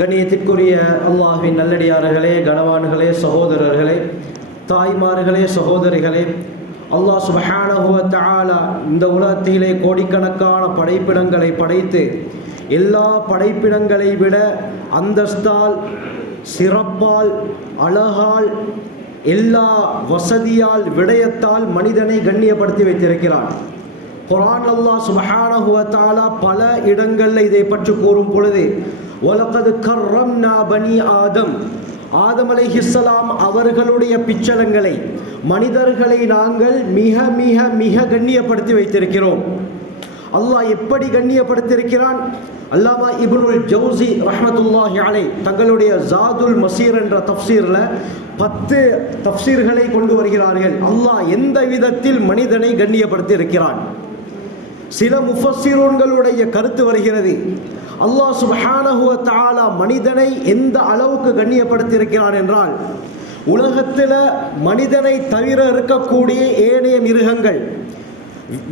கண்ணியத்திற்குரிய அல்லாஹ்வின் நல்லடியார்களே, கனவான்களே, சகோதரர்களே, தாய்மார்களே, சகோதரிகளே, அல்லாஹ் சுப்ஹானஹு வ தஆலா இந்த உலகத்திலே கோடிக்கணக்கான படைப்பினங்களை படைத்து எல்லா படைப்பினங்களை விட அந்தஸ்தால், சிறப்பால், அழகால், எல்லா வசதியால், விடயத்தால் மனிதனை கண்ணியப்படுத்தி வைத்திருக்கிறான். குர்ஆன் அல்லாஹ் சுப்ஹானஹு வ தஆலா பல இடங்களில் இதை பற்றி கூறும் பொழுது வலகத் கர்ரம்னா பனி ஆதம், ஆதம் அலைஹிஸ்ஸலாம் அவர்களுடைய பிச்சலங்களை, மனிதர்களை நாங்கள் மிக மிக மிக கண்ணியப்படுத்தி வைத்திருக்கிறோம். அல்லாஹ் எப்படி கண்ணியப்படுத்தியிருக்கிறான்? அல்லாமா இப்னுல் ஜௌசி ரஹ்மத்துல்லாஹி அலைஹ் தங்களுடைய ஜாதுல் மசீர் என்ற தஃப்சீரில் 10 தஃப்சீர்களை கொண்டு வருகிறார்கள். அல்லாஹ் எந்த விதத்தில் மனிதனை கண்ணியப்படுத்தி இருக்கிறான். சில முஃபஸ்ஸிரூன்களுடைய கருத்து வருகிறது, அல்லாஹ் சுப்ஹானஹு வ தஆலா மனிதனை எந்த அளவுக்கு கண்ணியப்படுத்தி இருக்கிறான் என்றால், உலகத்தில் மனிதனை தவிர இருக்கக்கூடிய ஏனைய மிருகங்கள்,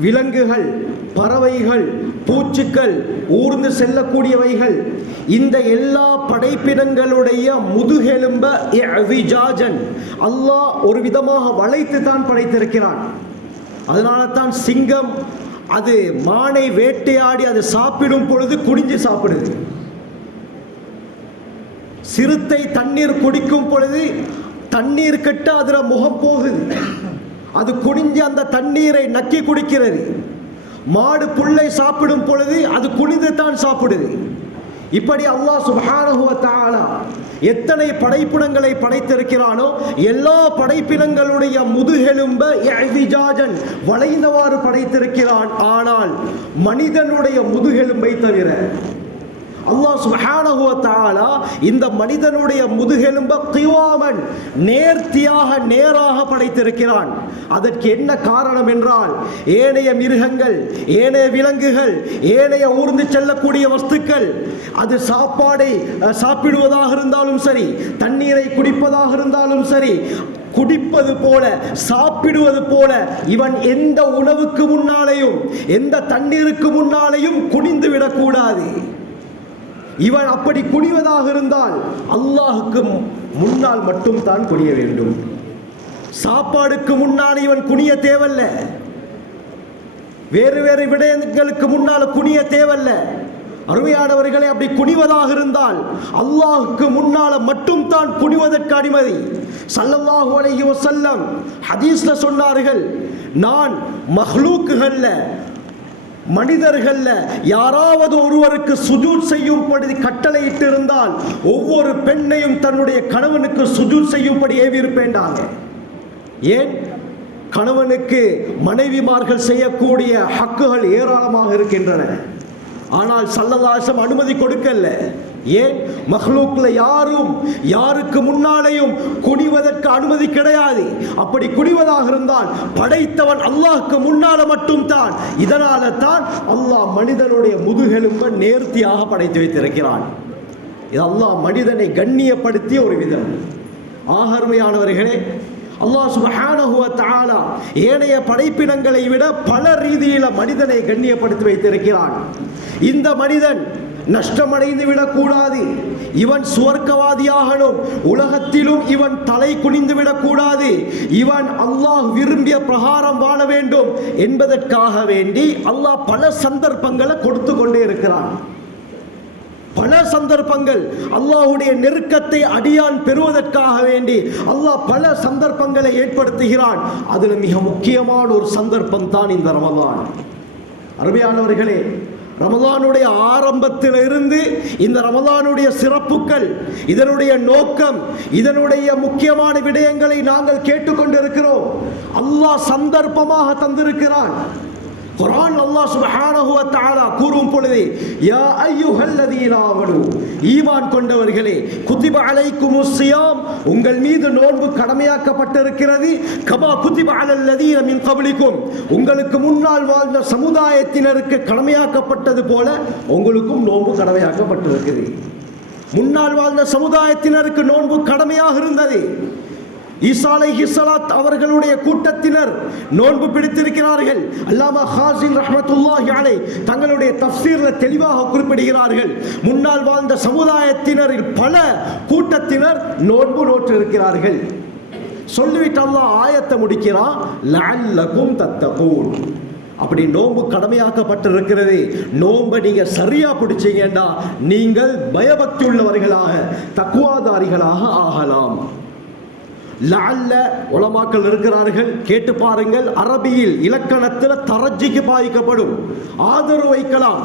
விலங்குகள், பறவைகள், பூச்சிக்கள், ஊர்ந்து செல்லக்கூடியவைகள், இந்த எல்லா படைப்பினங்களுடைய முதுகெலும்ப இஅ்விஜாஜன் அல்லாஹ் ஒரு விதமாக வளைத்து தான் படைத்திருக்கிறான். அதனால தான் சிங்கம் அது மானை வேட்டையாடி அது சாப்பிடும் பொழுது குனிஞ்சு சாப்பிடுது. சிறுத்தை தண்ணீர் குடிக்கும் பொழுது தண்ணீர் கட்ட அதுல முகம் போகுது, அது குனிஞ்சு அந்த தண்ணீரை நக்கி குடிக்கிறது. மாடு புல்லை சாப்பிடும் பொழுது அது குனிந்து தான் சாப்பிடுது. இப்படி அல்லாஹ் சுப்ஹானஹு வ தஆலா எத்தனை படைப்பினங்களை படைத்திருக்கிறானோ எல்லா படைப்பினங்களுடைய முதுகெலும்ப இஅ்விஜாஜன் வளைந்தவாறு படைத்திருக்கிறான். ஆனால் மனிதனுடைய முதுகெலும்பை தவிர அல்லாஹ் சுப்ஹானஹு வ தஆலா இந்த மனிதனுடைய முதுகெலும்ப கிவாமன் நேர்த்தியாக நேராக படைத்திருக்கிறான். அதற்கு என்ன காரணம் என்றால், ஏனைய மிருகங்கள், ஏனைய விலங்குகள், ஏனைய ஊர்ந்து செல்லக்கூடிய வஸ்துக்கள், அது சாப்பாடை சாப்பிடுவதாக இருந்தாலும் சரி, தண்ணீரை குடிப்பதாக இருந்தாலும் சரி, குடிப்பது போல, சாப்பிடுவது போல இவன் எந்த உணவுக்கு முன்னாலேயும் எந்த தண்ணீருக்கு முன்னாலேயும் குனிந்து விடக்கூடாது. இவன் அப்படி குனிவதாக இருந்தால் அல்லாஹுக்கு முன்னால் மட்டும் தான் குனிய வேண்டும். சாப்பாடுக்கு முன்னால் இவன் குனிய தேவல்ல, வேறு வேறு விடயங்களுக்கு முன்னால் குனிய தேவல்ல. அருமையானவர்களை, அப்படி குனிவதாக இருந்தால் அல்லாஹுக்கு முன்னால மட்டும் தான் குனிவதற்கு அனுமதி. ஸல்லல்லாஹு அலைஹி வஸல்லம் ஹதீஸ்ல சொன்னார்கள், நான் மஹ்லூக்குகள்ல, மனிதர்கள்ல யாராவது ஒருவருக்கு சுஜூத் செய்யும்படி கட்டளையிட்டு இருந்தால் ஒவ்வொரு பெண்ணையும் தன்னுடைய கணவனுக்கு சுஜூத் செய்யும்படி ஏவியிருப்பேன்டாங்க. ஏன்? கணவனுக்கு மனைவிமார்கள் செய்யக்கூடிய ஹக்குகள் ஏராளமாக இருக்கின்றன. ஆனால் ஸல்லல்லாஹு அலைஹி வஸல்லம் அனுமதி கொடுக்கல. ஏன்? மஹ்லூக்ல யாரும் யாருக்கு முன்னாலேயும் குனிவதற்கு அனுமதி கிடையாது. அப்படி குனிவதாக இருந்தால் படைத்தவன் அல்லாஹ்க்கு முன்னால மட்டும் தான். இதனால தான் அல்லாஹ் மனிதனுடைய முதுகெலும்பை நேர்த்தியாக படைத்து வைத்திருக்கிறான். இது அல்லாஹ் மனிதனை கண்ணியப்படுத்திய ஒரு விதம். ஆகர்மையானவர்களே, அல்லாஹ் சுப்ஹானஹு வ தஆலா ஏனைய படைப்பினங்களை விட பல ரீதியில மனிதனை கண்ணியப்படுத்தி வைத்திருக்கிறான். இந்த மனிதன் நஷ்டமடைந்து விடக்கூடாது, இவன் சுவர்க்கவாதியாகணும், உலகத்திலும் இவன் தலை குனிந்து விடக்கூடாது, இவன் அல்லாஹ் விரும்பிய பிரகாரம் வாழ வேண்டும் என்பதற்காக வேண்டி அல்லாஹ் பல சந்தர்ப்பங்களை கொடுத்து கொண்டே இருக்கிறான். பல சந்தர்ப்பங்கள் அல்லாஹ்வுடைய நெருக்கத்தை அடியான் பெறுவதற்காக வேண்டி அல்லாஹ் பல சந்தர்ப்பங்களை ஏற்படுத்துகிறான். அதில் மிக முக்கியமான ஒரு சந்தர்ப்பம் தான் இந்த ரமலான். அருமையானவர்களே, ரமலானுடைய ஆரம்பத்திலிருந்து இந்த ரமலானுடைய சிறப்புகள், இதனுடைய நோக்கம், இதனுடைய முக்கியமான விடயங்களை நாங்கள் கேட்டுக்கொண்டிருக்கிறோம். அல்லாஹ் சந்தர்ப்பமாக தந்திருக்கிறான். குர்ஆன் அல்லாஹ் சுப்ஹானஹு வ தஆலா கூறும் பொழுது, யா அய்யுஹல்லதீன ஆமனூ, ஈமான் கொண்டவர்களே, குதிப அலைக்குமுஸ் ஸியாம், உங்கள் மீது நோன்பு கடமையாக்கப்பட்டிருக்கிறது, கமா குதிப அலல்லதீன மின் கப்லிக்கும், உங்களுக்கு முன்னால் வாழ்ந்த சமுதாயத்தினருக்கு கடமையாக்கப்பட்டது போல உங்களுக்கும் நோன்பு கடமையாக்கப்பட்டிருக்கிறது. முன்னால் வாழ்ந்த சமுதாயத்தினருக்கு நோன்பு கடமையாக இருந்தது. ஈசா அலைஹிஸ்ஸலாத் அவர்களுடைய கூட்டத்தினர் நோன்பு பிடித்திருக்கிறார்கள். அல்லாமா ஹாஸின் ரஹ்மத்துல்லாஹி அலைஹி தங்களுடைய தஃப்சீர்ல தெளிவாக குறிப்பிடுகிறார்கள். முன்னால் வாழ்ந்த சமுதாயத்தினரில் பல கூட்டத்தினர் நோன்பு நோற்றிருக்கிறார்கள். சொல்லிவிட்டு அல்லாஹ் ஆயத்தை முடிக்கிறான், லஅல்லகும் தத்தகூன். அப்படி நோன்பு கடமையாக்கப்பட்டிருக்கிறது. நோன்பை நீங்க சரியா பிடிச்சீங்கன்னா நீங்கள் பயபக்தி உள்ளவர்களாக தக்வாதாரிகளாக ஆகலாம். லஅல்ல உலமாக்கள் இருக்கிறார்கள், கேட்டு பாருங்கள். அரபியில் இலக்கணத்தில் தரஜிக்கு பாதிக்கப்படும், ஆதரவு வைக்கலாம்,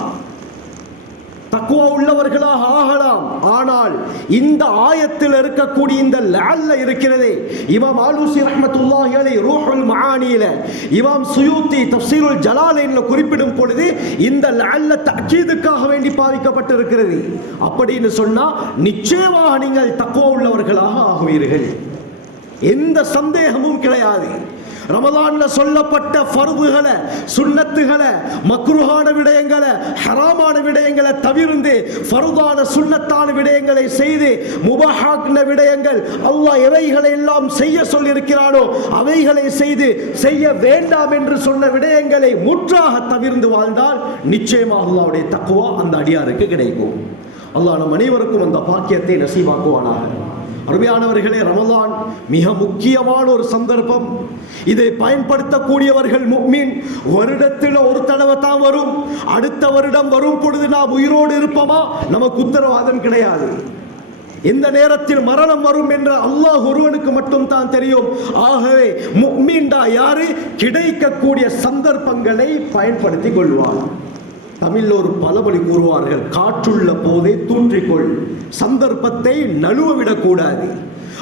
தக்வா உள்ளவர்களாக ஆகலாம். ஆனால் இந்த ஆயத்தில் இருக்கக்கூடிய இந்த லஅல்ல இருக்கிறதே, இமாம் ஆலூசி ரஹ்மத்துல்லாஹி அலைஹி ரூஹுல் மஆனியில, இமாம் சுயூத்தி தஃப்சீருல் ஜலாலைன்ல குறிப்பிடும் பொழுது இந்த லஅல்ல தஅக்கீதுக்காக வேண்டி பாதிக்கப்பட்டிருக்கிறது. அப்படின்னு சொன்னா நிச்சயமாக நீங்கள் தக்வா உள்ளவர்களாக ஆகுவீர்கள், எந்த சந்தேகமும் கிடையாது. ரமலான்ல சொல்லப்பட்ட ஃபர்துகளை, சுன்னத்துகளை, மக்ரூஹான விடயங்களை, ஹராமான விடயங்களை தவிர்த்து ஃபர்தான சுன்னத்தான விடயங்களை செய்து முபஹான விடயங்கள் அல்லாஹ் எவைகளை எல்லாம் செய்ய சொல்லியிருக்கிறானோ அவைகளை செய்ய வேண்டாம் என்று சொன்ன விடயங்களை முற்றாக தவிர்த்து வாழ்ந்தால் நிச்சயமாக அல்லாஹ்வுடைய தக்வா அந்த அடியாருக்கு கிடைக்கும். அல்லாஹ் நம் அனைவருக்கும் அந்த பாக்கியத்தை நசீபாக்குவானாக. அருமையானவர்களே, ரமலான் மிக முக்கியமான ஒரு சந்தர்ப்பம். இதை பயன்படுத்தக்கூடியவர்கள் முஃமின். வருடத்தில் ஒரு தடவை தான் வரும். அடுத்த வருடம் வரும் பொழுது நாம் உயிரோடு இருப்போமா நமக்கு உத்தரவாதம் கிடையாது. எந்த நேரத்தில் மரணம் வரும் என்று அல்லாஹ் ஒருவனுக்கு மட்டும் தான் தெரியும். ஆகவே முஃமின்டா யாரு? கிடைக்கக்கூடிய சந்தர்ப்பங்களை பயன்படுத்திக் கொள்வார். தமிழில் ஒரு பழமொழி கூறுவார்கள், காற்றுள்ள போதே தூற்றிக்கொள். சந்தர்ப்பத்தை நழுவ விடக்கூடாது.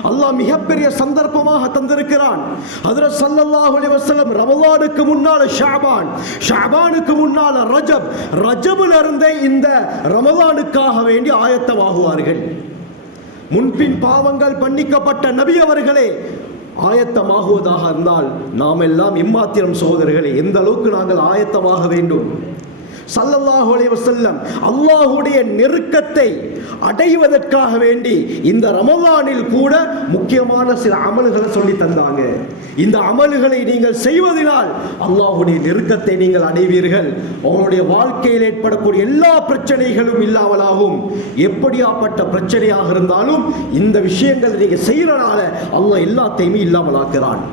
அல்லாஹ் மிகப்பெரிய சந்தர்ப்பமாக தந்திருக்கிறான். ஹஜ்ரத் ஸல்லல்லாஹு அலைஹி வஸல்லம் ரமலானுக்கு முன்னால ஷஅபான், ஷஅபானுக்கு முன்னால ரஜப், ரஜபில் இருந்தே இந்த ரமலானுக்காக வேண்டி ஆயத்தமாகுவார்கள். முன்பின் பாவங்கள் மன்னிக்கப்பட்ட நபி அவர்களே ஆயத்தமாகுவதாக இருந்தால் நாம் எல்லாம் இம்மாத்திரம் சகோதரர்களே எந்த அளவுக்கு நாங்கள் ஆயத்தமாக வேண்டும். ஸல்லல்லாஹு அலைஹி வஸல்லம் அல்லாஹ்வுடைய நெருக்கத்தை அடைவதற்காக வேண்டி இந்த ரமலானில் கூட முக்கியமான சில அமல்களை சொல்லி தந்தாங்க. இந்த அமல்களை நீங்கள் செய்வதனால் அல்லாஹ்வுடைய நெருக்கத்தை நீங்கள் அடைவீர்கள். உங்களுடைய வாழ்க்கையில் ஏற்படக்கூடிய எல்லா பிரச்சனைகளும் இல்லாமலாகும். எப்படியாப்பட்ட பிரச்சனையாக இருந்தாலும் இந்த விஷயங்கள் நீங்கள் செய்யறனால அல்லாஹ் எல்லாத்தையுமே இல்லாமலாக்குறான்.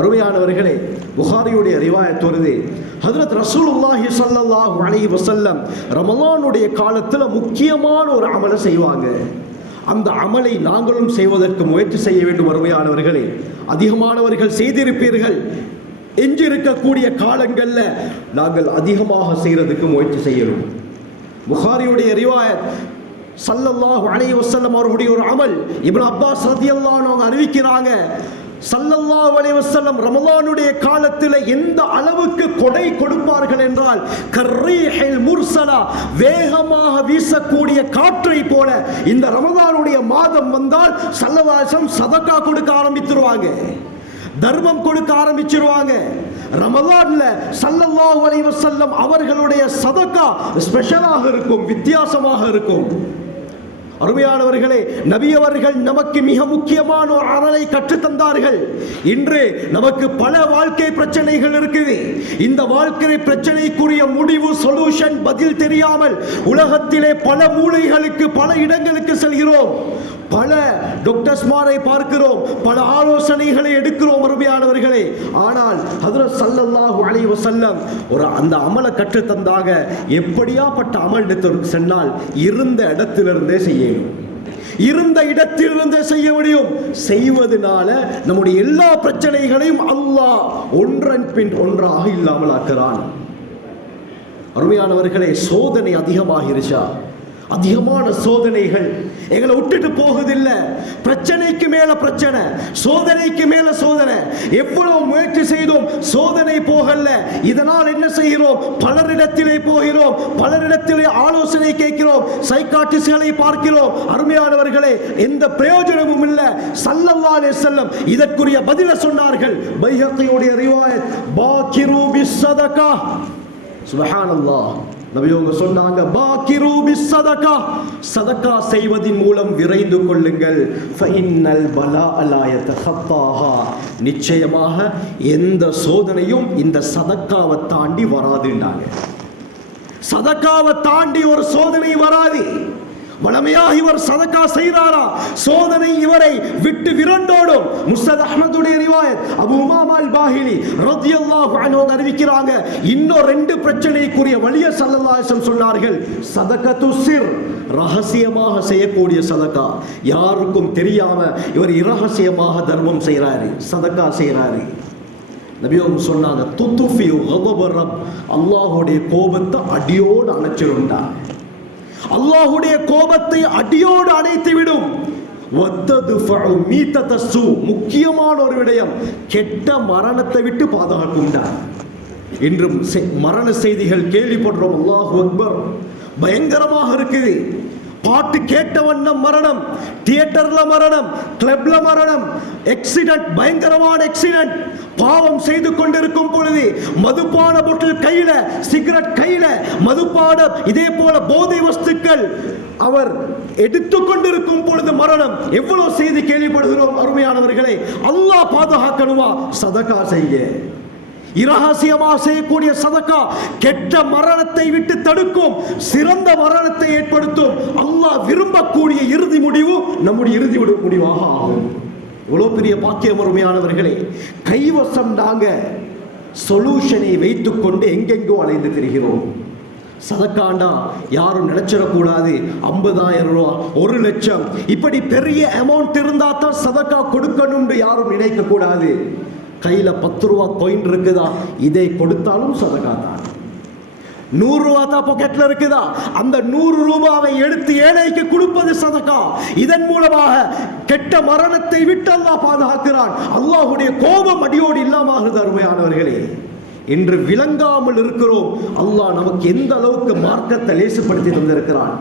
அருமையானவர்களே, புகாரியுடைய ரிவாயத் வருது, ஹஜ்ரத் ரசூலுல்லாஹி ஸல்லல்லாஹு அலைஹி வஸல்லம் ரமலானுடைய காலத்தில் முக்கியமான ஒரு அமலை செய்வாங்க. அந்த அமலை நாங்களும் செய்வதற்கு முயற்சி செய்ய வேண்டும். அருமையானவர்களே, அதிகமானவர்கள் செய்திருப்பீர்கள். எஞ்சிருக்கக்கூடிய காலங்களில் நாங்கள் அதிகமாக செய்யறதுக்கு முயற்சி செய்யணும். புகாரியுடைய ரிவாயத், ஸல்லல்லாஹு அலைஹி வஸல்லம் அவருடைய ஒரு அமல் இப்னு அப்பாஸ் ரலியல்லாஹு அன்ஹு அறிவிக்கிறாங்க. ஸல்லல்லாஹு அலைஹி வஸல்லம் ரமலானுடைய காலத்தில் எந்த அளவுக்கு கொடை கொடுப்பார்கள் என்றால், கர்ரீஹில் முர்சலா, வேகமாக வீசக்கூடிய காற்றை போல இந்த ரமலானுடைய மாதம் வந்தால் ஸல்லல்லாஹு அலைஹி வஸல்லம் சதகா கொடுக்க ஆரம்பிச்சிருவாங்க, தர்மம் கொடுக்க ஆரம்பிச்சிருவாங்க. ரமலான்ல ஸல்லல்லாஹு அலைஹி வஸல்லம் அவர்களுடைய சதகா ஸ்பெஷலாக இருக்கும், வித்தியாசமாக இருக்கும். அருமையானவர்களே, நபி அவர்கள் நமக்கு மிக முக்கியமான ஒரு அறலை கற்றுத் தந்தார்கள். இன்று நமக்கு பல வாழ்க்கை பிரச்சனைகள் இருக்குது. இந்த வாழ்க்கை பிரச்சனைக்குரிய முடிவு, சொல்யூஷன், பதில் தெரியாமல் உலகத்திலே பல மூலைகளுக்கு, பல இடங்களுக்கு செல்கிறோம். பல டாக்டர்ஸ்மாரை பார்க்கிறோம், பல ஆலோசனைகளை எடுக்கிறோம். அருமையானவர்களே, ஆனால் ஹஜ்ரத் ஸல்லல்லாஹு அலைஹி வஸல்லம் ஒரு அந்த அமலை கற்று தந்தாங்க. எப்படியாப்பட்ட அமல் சொன்னால் இருந்த இடத்திலிருந்தே செய்யணும், இருந்த இடத்திலிருந்தே செய்ய முடியும். செய்வதனால நம்முடைய எல்லா பிரச்சனைகளையும் அல்லாஹ் ஒன்றன் பின் ஒன்றாக இல்லாமல் ஆக்குறான். அருமையானவர்களே, சோதனை அதிகமாகிருச்சா? அதிகமான சோதனைகள் எங்களை விட்டுட்டு போகுதில்லை. பிரச்சனைக்கு மேல பிரச்சனை, சோதனைக்கு மேல சோதனை. எவ்வளவு முயற்சி செய்தோம், சோதனை போகல. இதனால் என்ன செய்கிறோம்? பலரிடத்திலே போகிறோம், பலரிடத்திலே ஆலோசனை கேட்கிறோம், சைக்காட்ரிஸ்ட்களை பார்க்கிறோம். அருமையானவர்களே, எந்த பிரயோஜனமும் இல்லை. ஸல்லல்லாஹு அலைஹி வஸல்லம் இதற்குரிய பதிலை சொன்னார்கள். பைஹக்கியுடைய ரிவாயத், பாக்கிரு பிஸ்ஸதகா. சுப்ஹானல்லாஹ். நபியவங்க சொன்னாங்க, பாக்கிரு பிஸ்ஸதகா, சதகா செய்வதின் மூலம் விரைந்து கொள்ளுங்கள். ஃபஇன்னல் பலாஅ லா யதஹத்தாஹா, நிச்சயமாக எந்த சோதனையும் இந்த சதக்காவை தாண்டி வராதுன்றாங்க. சதக்காவை தாண்டி ஒரு சோதனை வராது. வளமையாக இவர் சதகா செய்கிறாரா, சோதனை இவரை விட்டு விரண்டோடும். முஸ்னத் அஹ்மதுடைய ரிவாயத், அபூ உமாமா அல் பாஹிலி ரலியல்லாஹு அன்ஹு அறிவிக்கிறாங்க, இன்னும் 2 பிரச்சனைக்குரிய வழியை ஸல்லல்லாஹு அலைஹி வஸல்லம் சொன்னார்கள். சதகத்து சிர், ரகசியமாக செய்யக்கூடிய சதகா, யாருக்கும் தெரியாம இவர் இரகசியமாக தர்மம் செய்கிறாரு, சதகா செய்கிறாரு. நபியும் சொன்னாங்க, துத்துஃபியு கதப ரப், அல்லாஹ்வுடைய கோபத்தை அடியோடு அணைச்சிருந்தா, அல்லாஹ்வுடைய கோபத்தை அடியோடு அணைத்து விடும். முக்கியமான ஒரு விடயம், கெட்ட மரணத்தை விட்டு பாதுகாக்கும்டா. இன்றும் மரண செய்திகள் கேள்விப்படுறோம். அல்லாஹு அக்பர், பயங்கரமாக இருக்குது. பாட்டு கேட்ட வண்ணம் மரணம், தியேட்டர்ல மரணம், கிளப்ல மரணம், ஆக்சிடென்ட், பயங்கரமான ஆக்சிடென்ட். பாவம் செய்து கொண்டிருக்கும் பொழுது மதுபான பொட்டில் கையில, சிகரெட் கையில, மதுபான இதே போல போதை வஸ்துக்கள் அவர் எடுத்துக் கொண்டிருக்கும் பொழுது மரணம். எவ்வளவு செய்தி கேள்விப்படுகிறோம் அருமையானவர்களே. அல்லாஹ் பாதுகாக்கணுமா, சதகா செய்ய. இரகசியமாக செய்யக்கூடிய சதகா கெட்ட மரணத்தை விட்டு தடுக்கும், சிறந்த மரணத்தை ஏற்படுத்தும். அல்லாஹ் விரும்பக்கூடிய இறுதி முடிவு நம்முடைய இறுதி முடிவாக ஆகும். இவ்வளவு பெரிய பாக்கியம் அருமையானவர்களே. கைவசம் நாங்க சொல்யூஷனை வைத்துக் கொண்டு எங்கெங்கோ அலைந்து திரிகிறோம். சதக்காண்டா யாரும் நினைச்சிடக்கூடாது, 50,000 ரூபா, 1 லட்சம், இப்படி பெரிய அமௌண்ட் இருந்தா தான் சதக்கா கொடுக்கணும்னு யாரும் நினைக்க கூடாது. கையில 10 ரூபா காயின் இருக்குதா, இதை கொடுத்தாலும் சதகா தான். 100 ரூபா தான் பாக்கெட்ல இருக்குதா, அந்த 100 ரூபாவை எடுத்து ஏழைக்கு கொடுப்பது சதகா. இதன் மூலமாக கெட்ட மரணத்தை விட்டு அல்லாஹ் பாதுகாக்கிறான். அல்லாஹ்வுடைய கோபம் அடியோடு இல்லாமல் அருமையானவர்களே. இன்று விளங்காமல் இருக்கிறோம். அல்லாஹ் நமக்கு எந்த அளவுக்கு மார்க்கத்தை லேசுப்படுத்தி தந்திருக்கிறான்.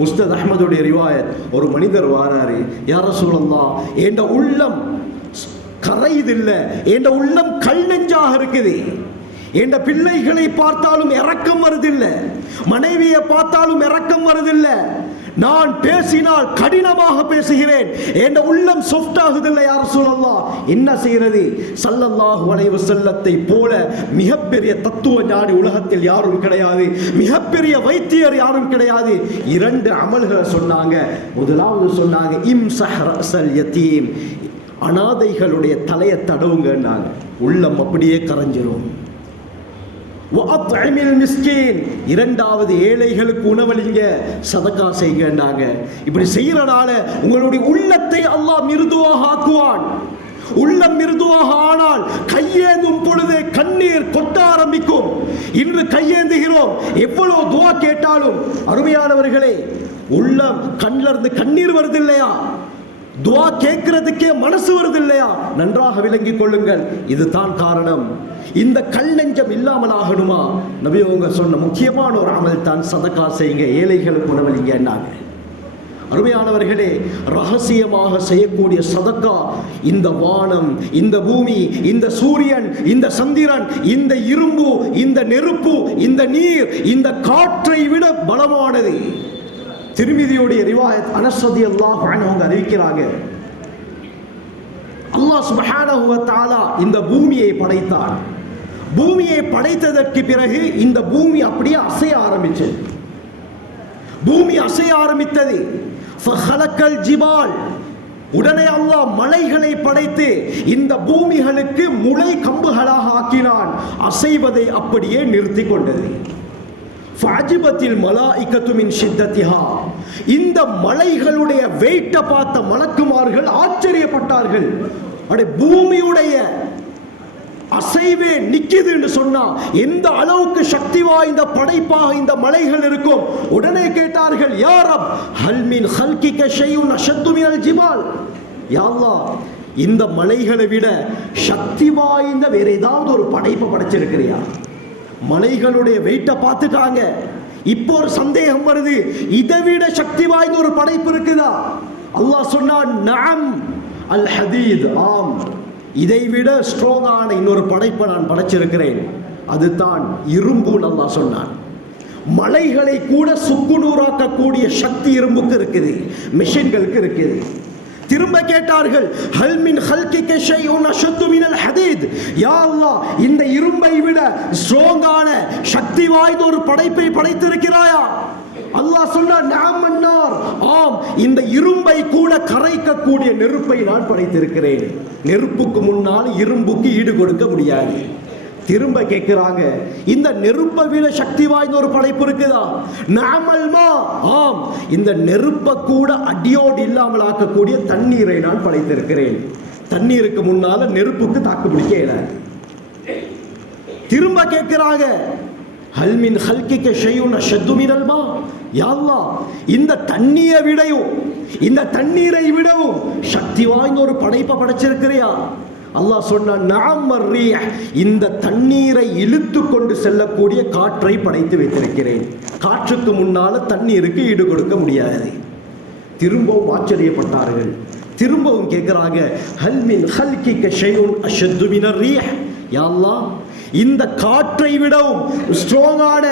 முஸ்னத் அஹ்மதுடைய ரிவாயத், ஒரு மனிதர் வாராரு, யா ரசூலல்லாஹ், என்ற உள்ளம் கரையுதில்லை, என்ற உள்ளம் கல் நெஞ்சாக இருக்குது, என்ற பிள்ளைகளை பார்த்தாலும் இரக்கம் வருதில்லை, மனைவியை பார்த்தாலும் இரக்கம் வருதில்லை, நான் பேசினால் கடினமாக பேசுகிறேன், என்ற உள்ளம் சாஃப்ட் ஆகுதில்லை, யா ரசூலல்லாஹ், என்ன செய்கிறது? ஸல்லல்லாஹு அலைஹி வஸல்லத்தை போல மிகப்பெரிய தத்துவ ஞானி உலகத்தில் யாரும் கிடையாது, மிகப்பெரிய வைத்தியர் யாரும் கிடையாது. 2 அமல்களை சொன்னாங்க. முதலாவது சொன்னாங்க, இம்ஸஹ் ரஸல் யதீம், அனாதைகளுடைய தலையை தடவுங்கன்னாங்க. உள்ளம் அப்படியே கரைஞ்சிரும். வஅத்இமில் மிஸ்கீன், இரண்டாவது ஏழைகளுக்கு உணவளிங்க, சதகா செய்யுங்கன்னாங்க. இப்படி செய்யறனால உங்களுடைய உள்ளத்தை அல்லாஹ் மிருதுவாக ஆக்குவான். உள்ளம் மிருதுவாக ஆனால் கையேந்தும் பொழுது கண்ணீர் கொட்ட ஆரம்பிக்கும். இன்று கையேந்துகிறோம், எவ்வளவு துஆ கேட்டாலும் அருமையானவர்களே, உள்ளம் கண்ணில் இருந்து கண்ணீர் வருது இல்லையா, துஆ கேட்கிறதுக்கே மனசு வருது இல்லையா, நன்றாக விளங்கிக் கொள்ளுங்கள். இதுதான் காரணம். இந்த கல் நெஞ்சம் இல்லாமல் ஆகணுமா, நபி அவங்க சொன்ன முக்கியமான ஒரு அமல் தான் சதகா செய்யுங்க, ஏழைகளுக்கு உணவளிங்க என்னாங்க. அருமையானவர்களே, ரகசியமாக செய்யக்கூடிய சதக்கா இந்த வானம், இந்த பூமி, இந்த சூரியன், இந்த சந்திரன், இந்த இரும்பு, இந்த நெருப்பு, இந்த நீர், இந்த காற்றை விட பலமானது. திருமிதியுடைய ரிவாயத், அனஸ் ரலியல்லாஹு அன்ஹு அறிவிக்கிறாங்க, அல்லாஹ் சுப்ஹானஹு வ தஆலா இந்த பூமியை படைத்தார். பூமியை படைத்ததற்கு பிறகு இந்த பூமி அப்படியே அசைய ஆரம்பிச்சது. பூமி அசைய ஆரம்பித்தது. ஃபஹலக்கல் ஜிபால், உடனே அல்லாஹ் மலைகளை படைத்து இந்த பூமிகளுக்கு முளை கம்புகளாக ஆக்கினான். அசைவதை அப்படியே நிறுத்தி கொண்டது. ஃபஅஜிபத்தில் மலாயிகத்து மின் ஷித்தத்திஹா, இந்த மலைகளுடைய வெயிட்டை பார்த்த மலக்குமார்கள் ஆச்சரியப்பட்டார்கள். அட, பூமியுடைய அசைவே நிக்குது என்று சொன்னா எந்த அளவுக்கு சக்தி வாய்ந்த படைப்பாக இந்த மலைகள் இருக்கும். உடனே கேட்டார்கள், யா ரப், ஹல் மின் ஹல்கிக ஷைஉன் அஷத்து மினல் ஜிபால், யா அல்லாஹ், இந்த மலைகளை விட சக்தி வாய்ந்த வேற ஏதாவது ஒரு படைப்பை படைச்சிருக்கிறியா? மலைகளுடைய வெயிட்டை பார்த்துட்டாங்க. இப்போ ஒரு சந்தேகம் வருது, இதை விட சக்தி வாய்ந்த ஒரு படைப்பு இருக்குதா? அல்லாஹ் சொன்னான், நஅம் அல் ஹதீத், ஆம், இதை விட ஸ்ட்ராங்கான இன்னொரு படைப்பை நான் படைச்சிருக்கிறேன், அதுதான் இரும்பு. அல்லாஹ் சொன்னான். மலைகளை கூட சுக்குநூறாக்கக்கூடிய சக்தி இரும்புக்கு இருக்குது, மெஷின்களுக்கு இருக்குது. திரும்ப கேட்டார்கள், ஹல் மின் ஹல்கிக ஷைஉன் அஷத்து மினல் ஹதீத், யா அல்லாஹ் இந்த இரும்பை விட ஸ்ட்ராங்கான சக்தி வாய்ந்த ஒரு படைப்பை படைத்திருக்கிறாயா? அல்லாஹ் சொன்னார், நஅம் அன்னார், ஆம் இந்த இரும்பை கூட கரைக்கக்கூடிய நெருப்பை நான் படைத்திருக்கிறேன். நெருப்புக்கு முன்னால் இரும்புக்கு ஈடு கொடுக்க முடியாது. திரும்ப கேட்கிறாங்க, இந்த நெருப்பை விட சக்தி வாய்ந்த ஒரு படைப்பு இருக்குதா? நஅமல்மா, ஆம் இந்த நெருப்பை கூட அடியோடு இல்லாமல் ஆக்கக்கூடிய தண்ணீரை நான் படைத்திருக்கிறேன். தண்ணீருக்கு முன்னால நெருப்புக்கு தாக்கு பிடிக்க இயலாது. திரும்ப கேட்கிறாங்க, ஹல் மின் ஹல்கிக ஷைஉன் அஷத்து மினல் மா, யா அல்லாஹ் இந்த தண்ணீரை விடவும் சக்தி வாய்ந்த ஒரு படைப்பை படைச்சிருக்கிறியா? அல்லாஹ் சொன்னான், நஅம் அர்ரீஹ், இந்த தண்ணீரை இழுத்து கொண்டு செல்லக்கூடிய காற்றை படைத்து வைத்திருக்கிறேன். காற்றுக்கு முன்னால தண்ணீருக்கு ஈடு கொடுக்க முடியாது. திரும்பவும் ஆச்சரியப்பட்டார்கள். திரும்பவும் கேட்கிறாங்க, ஹல் மின் ஹல்கிக ஷைஉன் அஷத்து மினர் ரீஹ், யா அல்லாஹ் இந்த காற்றை விடவும் ஸ்ட்ராங்கான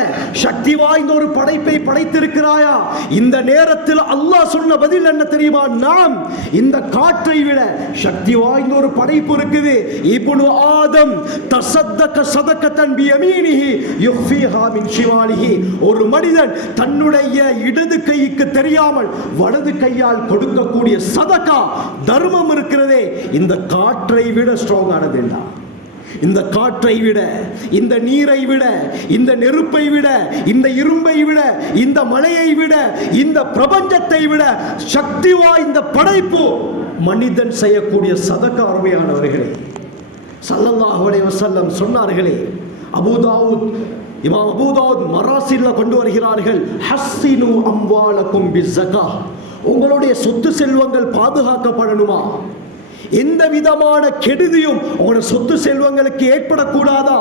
சக்தி வாய்ந்த ஒரு படைப்பை படைத்திருக்கிறாயா? இந்த நேரத்தில் அல்லாஹ் சொன்ன பதில் என்ன தெரியுமா? நாம் இந்த காற்றை விட சக்தி வாய்ந்த ஒரு படைப்பு இருக்குது. இப்னு ஆதம் தஸத்தக ஸதகத்தன் பியமீனிஹி யுஃபிஹா மின் ஷிமாலிஹி, ஒரு மனிதன் தன்னுடைய இடது கைக்கு தெரியாமல் வலது கையால் கொடுக்கக்கூடிய சதகா தர்மம் இருக்கிறதே, இந்த காற்றை விட ஸ்ட்ராங்கானது என்ன? இந்த காற்றை விட, இந்த நீரை விட, இந்த நெருப்பை விட, இந்த இரும்பை விட, இந்த மலையை விட, இந்த பிரபஞ்சத்தை விட சக்தி வாய்ந்த படைப்பு மனிதன் செய்யக்கூடிய சதகா. அருமையானவர்களே, ஸல்லல்லாஹு அலைஹி வஸல்லம் சொன்னார்களே, இமாம் அபூ தாவூத் மராசில்ல கொண்டு வருகிறார்கள், ஹஸ்ஸினு அம்வாலக்கும் பிஸ்ஸகா, உங்களுடைய சொத்து செல்வங்கள் பாதுகாக்கப்படணுமா? எந்த விதமான கெடுதியும் உங்களோட சொத்து செல்வங்களுக்கு ஏற்படக்கூடாதா?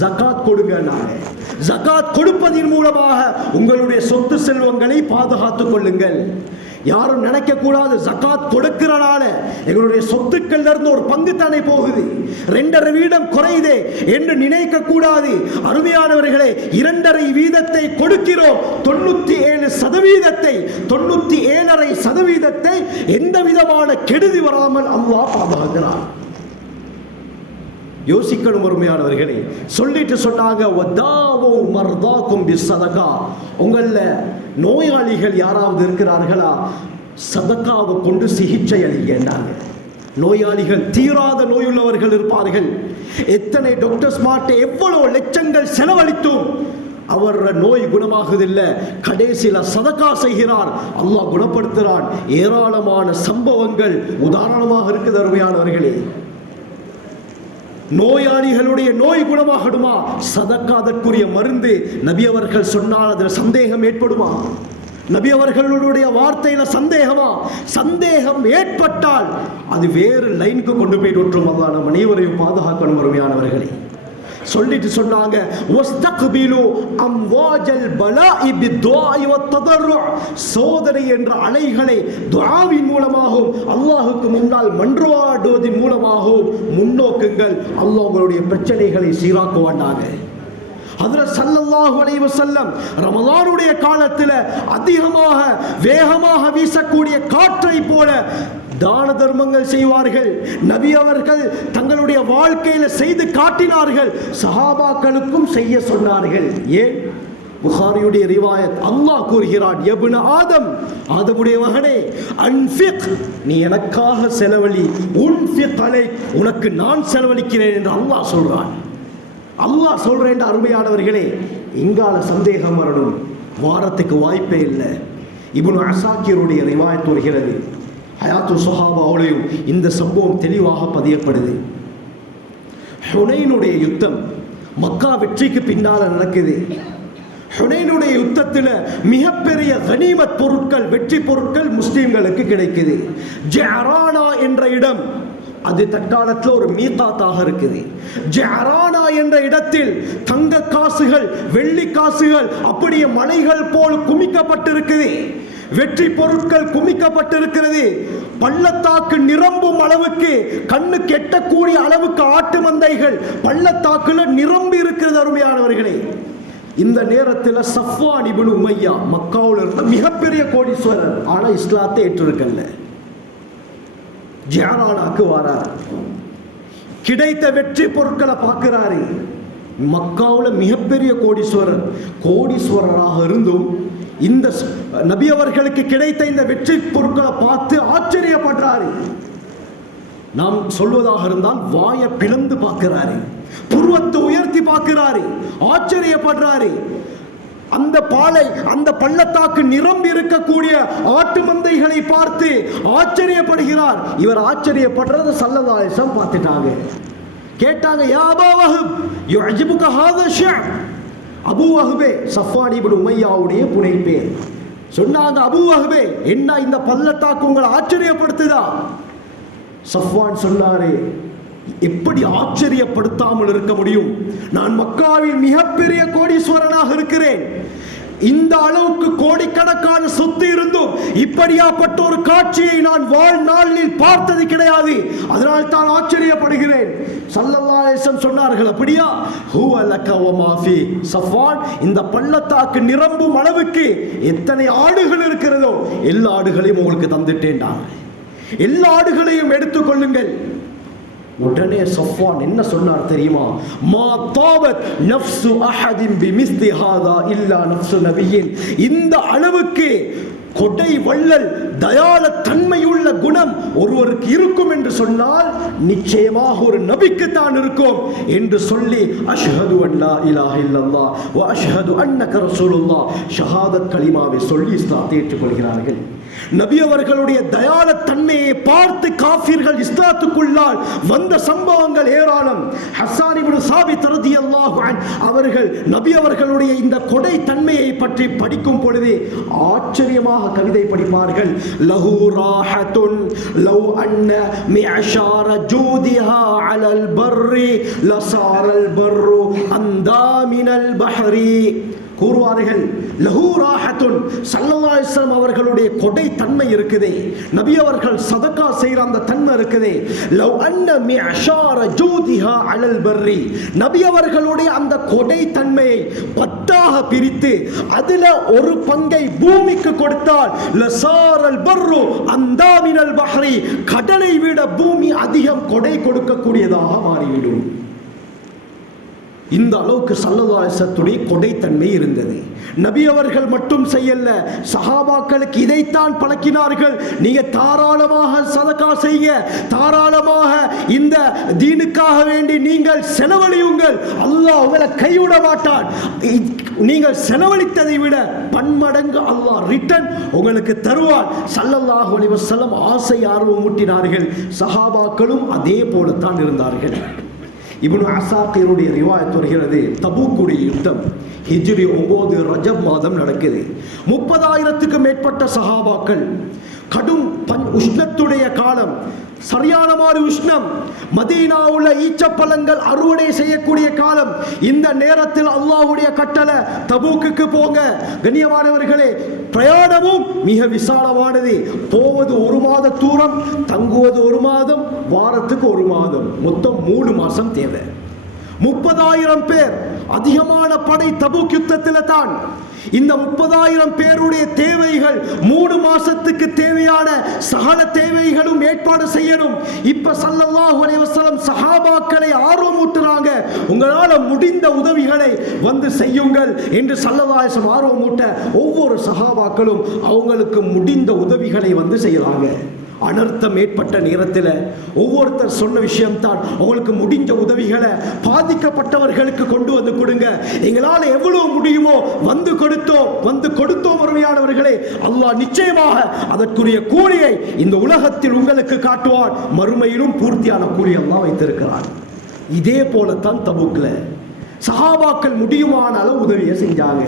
ஜகாத் கொடுங்க. ஜகாத் கொடுப்பதின் மூலமாக உங்களுடைய சொத்து செல்வங்களை பாதுகாத்துக் கொள்ளுங்கள். யாரும் நினைக்க கூடாது, ஜகாத் கொடுக்கிறனால எங்களுடைய சொத்துக்கள் இருந்து ஒரு பங்கு தானே போகுது, 2.5 வீதம் குறையுதே என்று நினைக்க கூடாது. அருமையானவர்களே, 2.5 வீதத்தை கொடுக்கிறோம், 97%, 97.5% எந்த விதமான கெடுதி வராமல் அல்லாஹ் பாதுகாக்கிறார். யோசிக்கணும் அருமையானவர்களே. சொல்லிட்டு சொன்னாங்க, வதாவு மர்தாக்கும் பிஸ்ஸதகா, உங்கள நோயாளிகள் யாராவது இருக்கிறார்களா, சதகாவை கொண்டு சிகிச்சை அளிக்கின்றாங்க. நோயாளிகள், தீராத நோயுள்ளவர்கள் இருப்பார்கள். எத்தனை டாக்டர்ஸ் மாட்ட எவ்வளவு லட்சங்கள் செலவழித்தும் அவர் நோய் குணமாகுதில்லை. கடைசியில் சதகா செய்கிறார், அல்லாஹ் குணப்படுத்துகிறான். ஏராளமான சம்பவங்கள் உதாரணமாக இருக்குது அருமையானவர்களே. நோயாளிகளுடைய நோய் குணமாகணுமா? சதக்கா அதற்குரிய மருந்து. நபி அவர்கள் சொன்னால் அதில் சந்தேகம் ஏற்படுமா? நபி அவர்களுடைய வார்த்தையில சந்தேகமா? சந்தேகம் ஏற்பட்டால் அது வேறு லைனுக்கு கொண்டு போயிட்டு விட்டுரும். அல்லாஹ் நம் அனைவரையும் பாதுகாக்கணும் அருமையானவர்களே. சொல்லிட்டு சொன்னாங்க, வஸ்தக்பிலு அம்வாஜல் பலாஇ பித்துஆஇ வத்ததர்ரு, சோதனை என்ற அலைகளை துஆவின் மூலமாகவும் அல்லாஹ்வுக்கு முன்னால் மன்றாடுவதின் மூலமாகவும் முன்னோக்குங்கள். அல்லாஹ் உங்களுடைய பிரச்சனைகளை சீராக்குவானாக. ஹஜ்ரத் ஸல்லல்லாஹு அலைஹி வஸல்லம் ரமலானுடைய காலத்தில் அதிகமாக வேகமாக வீசக்கூடிய காற்றை போல தான தர்மங்கள் செய்வார்கள். நபி அவர்கள் தங்களுடைய வாழ்க்கையில் செய்து காட்டினார்கள், சஹாபாக்களுக்கும் செய்ய சொன்னார்கள். ஏன்? புகாரியுடைய ரிவாயத், அல்லாஹ் கூறுகிறான், யப்ன ஆதம், ஆதமுடைய மகனே, அன்ஃபிக், நீ எனக்காக செலவழி, உன்ஃபிக் அலைக், உனக்கு நான் செலவழிக்கிறேன் என்று அல்லாஹ் சொல்றான். அல்லாஹ் சொல்றேன். அருமையானவர்களே, இங்கால சந்தேகம் வரணும், வாரத்துக்கு வாய்ப்பே இல்லை. இப்னு அஸாக்கிருடைய ரிவாயத் வருகிறது, ஹயாத்து ஸஹாபாவுலையும் இந்த சம்பவம் தெளிவாக பதியப்படுது. ஹுனைனுடைய யுத்தம் மக்கா வெற்றிக்கு பின்னால் நடக்குது. ஹுனைனுடைய யுத்தத்தில் மிகப்பெரிய கனிமத் பொருட்கள், வெற்றி பொருட்கள் முஸ்லிம்களுக்கு கிடைக்குது. ஜஅரானா என்ற இடம், அது தற்காலத்தில் ஒரு மீகாத்தாக இருக்குது. ஜஅரானா என்ற இடத்தில் தங்க காசுகள், வெள்ளி காசுகள் அப்படியே மலைகள் போல் குமிக்கப்பட்டிருக்குது. வெற்றி பொருட்கள் குமிக்கப்பட்டிருக்கிறது. பள்ளத்தாக்கு நிரம்பும் அளவுக்கு, கண்ணுக்கு எட்டக்கூடிய அளவுக்கு ஆட்டு மந்தைகள் பள்ளத்தாக்குல நிரம்பி இருக்கிறது. அருமையானவர்களே, இந்த நேரத்தில் சஃப்வான் இப்னு உமையா மக்காவில் இருந்த மிகப்பெரிய கோடீஸ்வரர், ஆனால் இஸ்லாத்தை ஏற்றிருக்கல. ஜியாரானாக்கு வரார், கிடைத்த வெற்றி பொருட்களை பார்க்கிறாரு. மக்காவில் மிகப்பெரிய கோடீஸ்வரராக இருந்தும் இந்த நபி அவர்களுக்கு கிடைத்த இந்த வெற்றி பொருட்களை பார்த்து ஆச்சரியப்படுறாரு. நாம் சொல்வதாக இருந்தால் வாயை பிளந்து பார்க்கிறாரு, புருவத்தை உயர்த்தி பார்க்கிறாரு, ஆச்சரியப்படுறாரு. அந்த பள்ளத்தாக்கு நிரம்பி இருக்கக்கூடிய ஆட்டு மந்தைகளை பார்த்து ஆச்சரியப்படுகிறார். இவர் ஆச்சரியப்படுறது ஸல்லல்லாஹு அலைஹி வஸல்லம் பார்த்துட்டாங்க. கேட்டாங்க, யா அபா வஹப் யுஅஜிபுக ஹாதா ஷஅப். அபூ வஹபே, சஃப்வான் இப்னு உமையாவுடைய புனை பேர். சொன்னாங்க, அபூ வஹபே, என்ன இந்த பள்ளத்தாக்கு உங்களை ஆச்சரியப்படுத்துதா? சஃப்வான் சொன்னாரு, எப்படி ஆச்சரியப்படுத்தாமல் இருக்க முடியும்? நான் மக்காவில் மிகப்பெரிய கோடீஸ்வரனாக இருக்கிறேன். இந்த அளவுக்கு கோடிக்கணக்கான சொத்து இருந்தும் இப்படியாப்பட்ட ஒரு காட்சியை நான் வாழ்நாளில் பார்த்தது கிடையாது. அதனால் தான் ஆச்சரியப்படுகிறேன். ஸல்லல்லாஹு அலைஹி வஸல்லம் சொன்னார்கள், அப்படியா? ஹுவ லக வ மா ஃபீ. சஃப்வான், இந்த பள்ளத்தாக்கு நிரம்பும் அளவுக்கு எத்தனை ஆடுகள் இருக்கிறதோ எல்லா ஆடுகளையும் உங்களுக்கு தந்துட்டேன்டா. எல்லா ஆடுகளையும் எடுத்துக்கொள்ளுங்கள். உடனே சஃப்வான் என்ன சொன்னார் தெரியுமா? மா தாபத் நஃப்சு அஹதின் பிமிஸ்லி ஹாதா இல்லா நஃப்சு நபியின். இந்த அளவுக்கு கொடை வள்ளல் தயால தன்மையுள்ள குணம் ஒருவருக்கு இருக்கும் என்று சொன்னால் நிச்சயமாக ஒரு நபிக்கு தான் இருக்கும் என்று சொல்லி அஷ்ஹது அல்லா இலாஹ இல்லல்லாஹ் வ அஷ்ஹது அன்னக ரசூலுல்லாஹ் ஷஹாதத் கலிமாவை சொல்லி இஸ்லாத்தை ஏற்றுக்கொள்கிறார்கள். நபி அவர்களுடைய தயால தன்மையை பார்த்து காஃபிர்கள் இஸ்லாத்துக்குள்ளால் வந்த சம்பவங்கள் ஏராளம். ஹஸ்ஸான் இப்னு சாபித் ரலியல்லாஹு அன்ஹு அவர்கள் நபி அவர்களுடைய இந்த கொடை தன்மையை பற்றி படிக்கும் பொழுது ஆச்சரியமாக கவிதை படிப்பார்கள். லஹு ராஹத்துன் லவ் அன்ன மிஅஷார ஜூதிஹா அலல் பர்ரி லசாரல் பர்ரு அந்தா மினல் பஹரி. கூறுவார்கள், லஹு ராஹத்துன், ஸல்லல்லாஹு அலைஹி வஸல்லம் அவர்களுடைய கொடை தன்மை இருக்குதே, நபி அவர்கள் சதகா செய்யற அந்த தன்மை இருக்குதே, லவ் அன்ன மிஅஷார ஜூதிஹா அலல் பர்ரி, நபி அவர்களுடைய அந்த கொடை தன்மையை 10ஆக பிரித்து அதுல ஒரு பங்கை பூமிக்கு கொடுத்தால் லசாரல் பர்ரு அந்தா மினல் பஹரி, கடலை விட பூமி அதிகம் கொடை கொடுக்கக்கூடியதாக மாறிவிடும். இந்த அளவுக்கு ஸல்லல்லாஹு அலைஹி வஸல்லம் கொடைத்தன்மை இருந்தது. நபி அவர்கள் மட்டும் செய்யல, சஹாபாக்களுக்கு இதைத்தான் பழக்கினார்கள். நீங்க தாராளமாக சதகா செய்ய, தாராளமாக இந்த தீனுக்காக வேண்டி நீங்கள் செலவழியுங்கள், அல்லாஹ் உங்களை கைவிட மாட்டான். நீங்கள் செலவழித்ததை விட பன்மடங்கு அல்லாஹ் ரிட்டர்ன் உங்களுக்கு தருவான். ஸல்லல்லாஹு அலைஹி வஸல்லம் ஆசை ஆர்வம் ஊட்டினார்கள். சஹாபாக்களும் அதே போலத்தான் இருந்தார்கள். இப்னு அஸாக்கிருடைய ரிவாயத் வருகிறது, தபூக்குடைய யுத்தம் ஹிஜ்ரி 9 ரஜப் மாதம் நடக்குது. 30,000க்கும் மேற்பட்ட சஹாபாக்கள், கடும் உஷ்ணத்துடைய காலம், சரியான மாதிரி உஷ்ணம், மதீனாவுல ஈச்சப்பழங்கள் அறுவடை செய்யக்கூடிய காலம். இந்த நேரத்தில் அல்லாஹ்வுடைய கட்டளை, தபூக்குக்கு போங்க. கண்ணியமானவர்களே, பிரயாணமும் மிக விசாலமானது. போவது 1 மாத தூரம், தங்குவது 1 மாதம், வாரத்துக்கு 1 மாதம், மொத்தம் 3 மாசம் தேவை. 30,000 பேர், அதிகமான படை தபூக் யுத்தத்தில் தான். இந்த 30,000 பேருடைய தேவைகள் 3 மாசத்துக்கு தேவையான சகல தேவைகளும் ஏற்பாடு செய்யணும். இப்ப ஸல்லல்லாஹு அலைஹி வஸல்லம் சஹாபாக்களை ஆர்வமூட்டுறாங்க, உங்களால முடிந்த உதவிகளை வந்து செய்யுங்கள் என்று ஸல்லல்லாஹு அலைஹி வஸல்லம் ஆர்வமூட்ட ஒவ்வொரு சஹாபாக்களும் அவங்களுக்கு முடிந்த உதவிகளை வந்து செய்யறாங்க. அனர்த்தம் ஏற்பட்ட நேரத்தில் ஒவ்வொருத்தர் சொன்ன விஷயம்தான், உங்களுக்கு முடிஞ்ச உதவிகளை பாதிக்கப்பட்டவர்களுக்கு கொண்டு வந்து கொடுங்க, எங்களால் எவ்வளவு முடியுமோ வந்து கொடுத்தோம் அருமையானவர்களே. அல்லாஹ் நிச்சயமாக அதற்குரிய கூலியை இந்த உலகத்தில் உங்களுக்கு காட்டுவான், மறுமையிலும் பூர்த்தியான கூலி அல்லாஹ் வைத்திருக்கிறான். இதே போலத்தான் தபூக்ல சஹாபாக்கள் முடியுமான அளவு உதவியை செஞ்சாங்க.